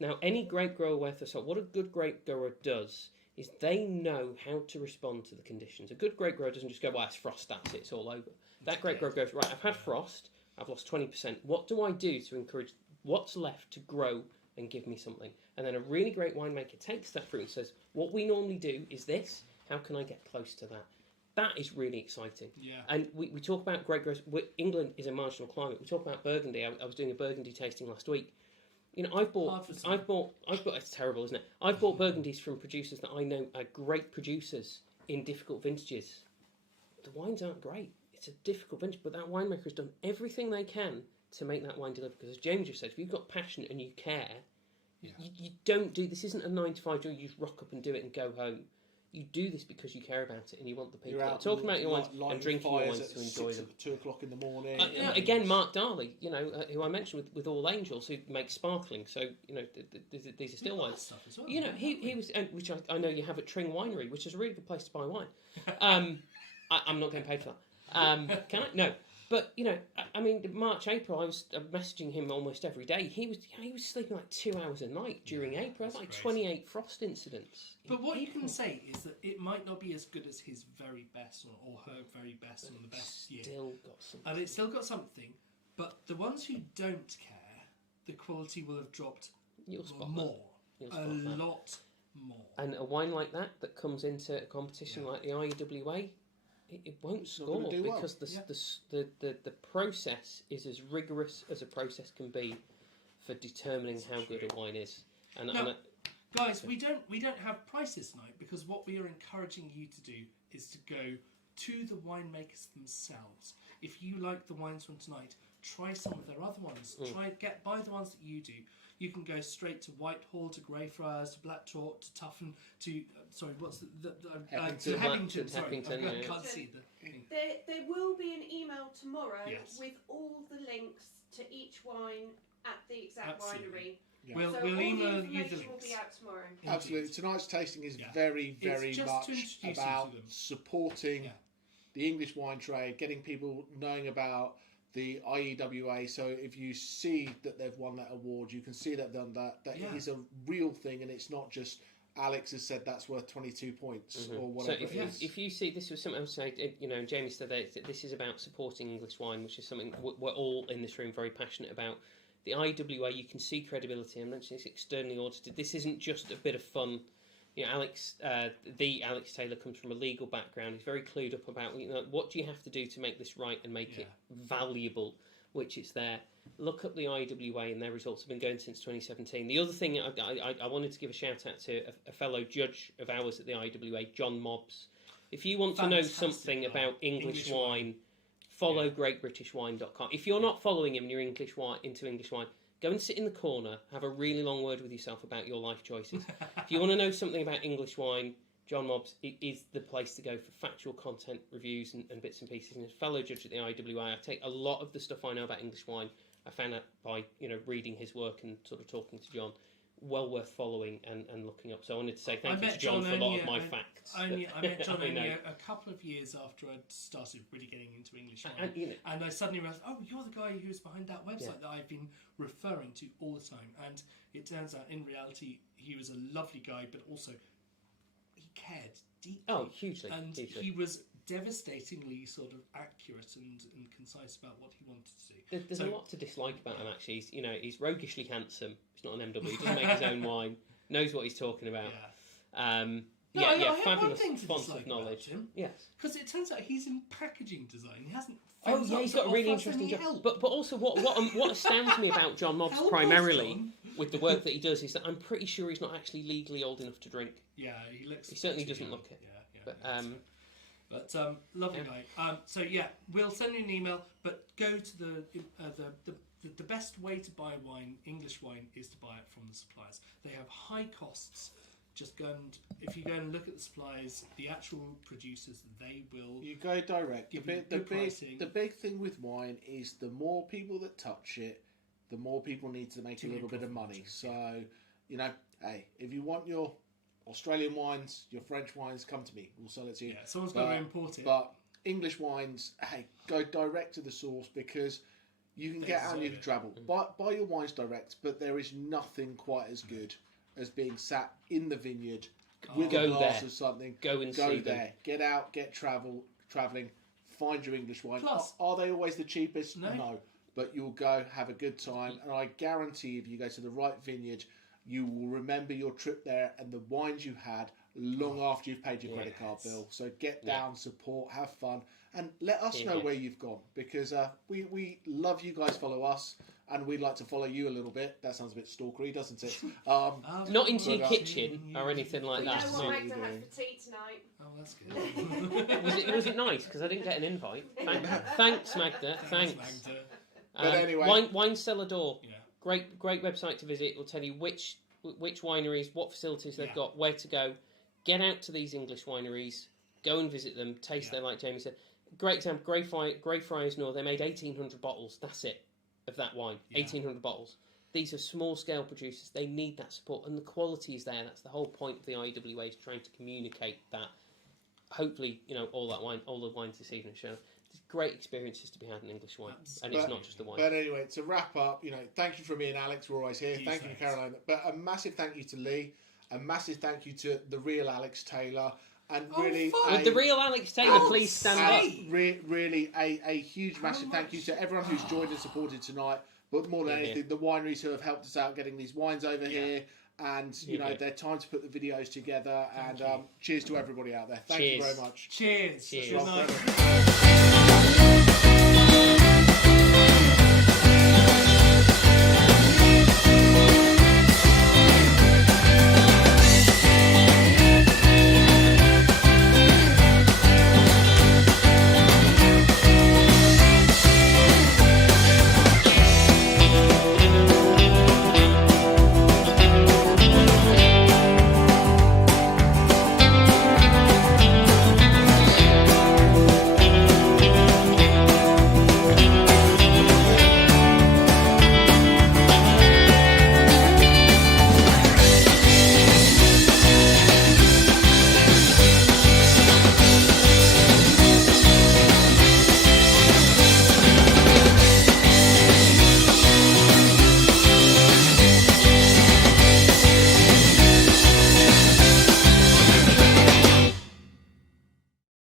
Now, any grape grower worth their salt, what a good grape grower does is they know how to respond to the conditions. A good grape grower doesn't just go, well, it's frost, that's it, it's all over. That grape grower goes, right, I've had frost, I've lost 20%. What do I do to encourage what's left to grow and give me something? And then a really great winemaker takes that fruit and says, what we normally do is this, how can I get close to that? That is really exciting. Yeah. And we talk about grape growers. England is a marginal climate. We talk about Burgundy. I was doing a Burgundy tasting last week. I've bought, it's terrible, isn't it? I've bought Burgundies from producers that I know are great producers in difficult vintages. The wines aren't great. It's a difficult vintage, but that winemaker has done everything they can to make that wine deliver. Because as James just said, if you've got passion and you care, you don't do, this isn't a 9 to 5 job, you just rock up and do it and go home. You do this because you care about it and you want the people You're that are out talking about your wines lighting and drinking your fires wines at to enjoy 6 them. at 2 o'clock in the morning. Again, Mark Darley, who I mentioned with All Angels, who makes sparkling. So these are still wines. Stuff as well. He was, which I know you have at Tring Winery, which is a really good place to buy wine. I'm not getting paid for that. Can I? No. But I mean, March, April, I was messaging him almost every day. He was sleeping like 2 hours a night during April. Like crazy. 28 frost incidents. But what you can say is that it might not be as good as his very best or her very best on the best year. Still got something. And it's still got something. But the ones who don't care, the quality will have dropped more. A lot more. And a wine like that comes into a competition like the IEWA, it won't score because the process is as rigorous as a process can be for determining how good a wine is. And guys, we don't have prices tonight because what we are encouraging you to do is to go to the winemakers themselves. If you like the wines from tonight, try some of their other ones. Buy the ones that you do. You can go straight to Whitehall, to Greyfriars, to Black Chalk, to Tuffen, to Heppington. Sorry, I can't see the thing. There will be an email tomorrow Yes. with all the links to each wine at the exact winery. Yeah. We'll all email the you the information will links. be out tomorrow. Absolutely. Tonight's tasting is very, very It's just much to introduce you to about them. supporting the English wine trade, getting people knowing about the IEWA. So if you see that they've won that award, you can see that they've done that. That it is a real thing, and it's not just Alex has said that's worth 22 points or whatever. So if you see, this was something I was saying, and Jamie said that this is about supporting English wine, which is something we're all in this room very passionate about. The IEWA, you can see credibility. I mentioned it's externally audited. This isn't just a bit of fun. Alex Taylor comes from a legal background. He's very clued up about what do you have to do to make this right and make it valuable, which it's there. Look up the IEWA and their results have been going since 2017. The other thing I wanted to give a shout out to a fellow judge of ours at the IEWA, John Mobbs. If you want to know something about English wine, follow greatbritishwine.com. If you're not following him and you're into English wine, go and sit in the corner, have a really long word with yourself about your life choices. If you want to know something about English wine, John Mobbs is the place to go for factual content reviews and bits and pieces. And as a fellow judge at the IEWA, I take a lot of the stuff I know about English wine, I found out by reading his work and sort of talking to John. Well worth following and looking up. So I wanted to say thank you to John for a lot of my facts. I met John only a couple of years after I'd started really getting into English wine. And I suddenly realised, oh, you're the guy who's behind that website that I've been referring to all the time. And it turns out, in reality, he was a lovely guy, but also he cared deeply. Oh, hugely. And he was devastatingly sort of accurate and concise about what he wanted to do. There's a lot to dislike about him, actually. He's roguishly handsome. He's not an MW. He doesn't make his own wine. Knows what he's talking about. I fabulous thing to font dislike of knowledge. Him, yes, because it turns out he's in packaging design. He hasn't. He's got a really interesting job. But also, what astounds me about John Mobbs primarily with the work that he does is that I'm pretty sure he's not actually legally old enough to drink. Yeah, he looks. He certainly doesn't look it. But lovely guy. So we'll send you an email. But go to the best way to buy wine, English wine, is to buy it from the suppliers. They have high costs. Just go and if you go and look at the suppliers, the actual producers, they will. You go direct. The big thing with wine is the more people that touch it, the more people need to make a little bit of money. So, hey, if you want your Australian wines, your French wines, come to me. We'll sell it to you. Yeah, someone's got to import it. But English wines, hey, go direct to the source because you can get out and you can travel. Buy your wines direct, but there is nothing quite as good as being sat in the vineyard with a glass of something. Go there. Them. Get out, get travelling, find your English wine. Plus, are they always the cheapest? No. But you'll go, have a good time. And I guarantee if you go to the right vineyard, you will remember your trip there and the wines you had long after you've paid your credit card bill. So get down, support, have fun, and let us know where you've gone because we love you guys follow us and we'd like to follow you a little bit. That sounds a bit stalkery, doesn't it? Not into your kitchen or anything like that. You know what Magda had for tea tonight. Oh, that's good. was it nice? Because I didn't get an invite. Thanks, Magda. Thanks. Magda. But anyway, Wine Cellar Door. Yeah. Great website to visit. It will tell you which wineries, what facilities they've got, where to go. get out to these English wineries, go and visit them, taste them, like Jamie said. Great example, Greyfriars North, they made 1,800 bottles, that's it, of that wine. 1,800 bottles. These are small-scale producers, they need that support, and the quality is there. That's the whole point of the IEWA, is trying to communicate that. Hopefully, all the wines this evening show. There's great experiences to be had in English wine, and it's not just the wine. But anyway, to wrap up, thank you from me and Alex, we're always here. Thank you to Caroline. But a massive thank you to Lee, a massive thank you to the real Alex Taylor. And really, would the real Alex Taylor please stand up? Really, a huge, massive thank you to everyone who's joined and supported tonight. But more than anything, the wineries who have helped us out getting these wines over here, and their time to put the videos together. And cheers to everybody out there. Thank you very much. Cheers. Cheers.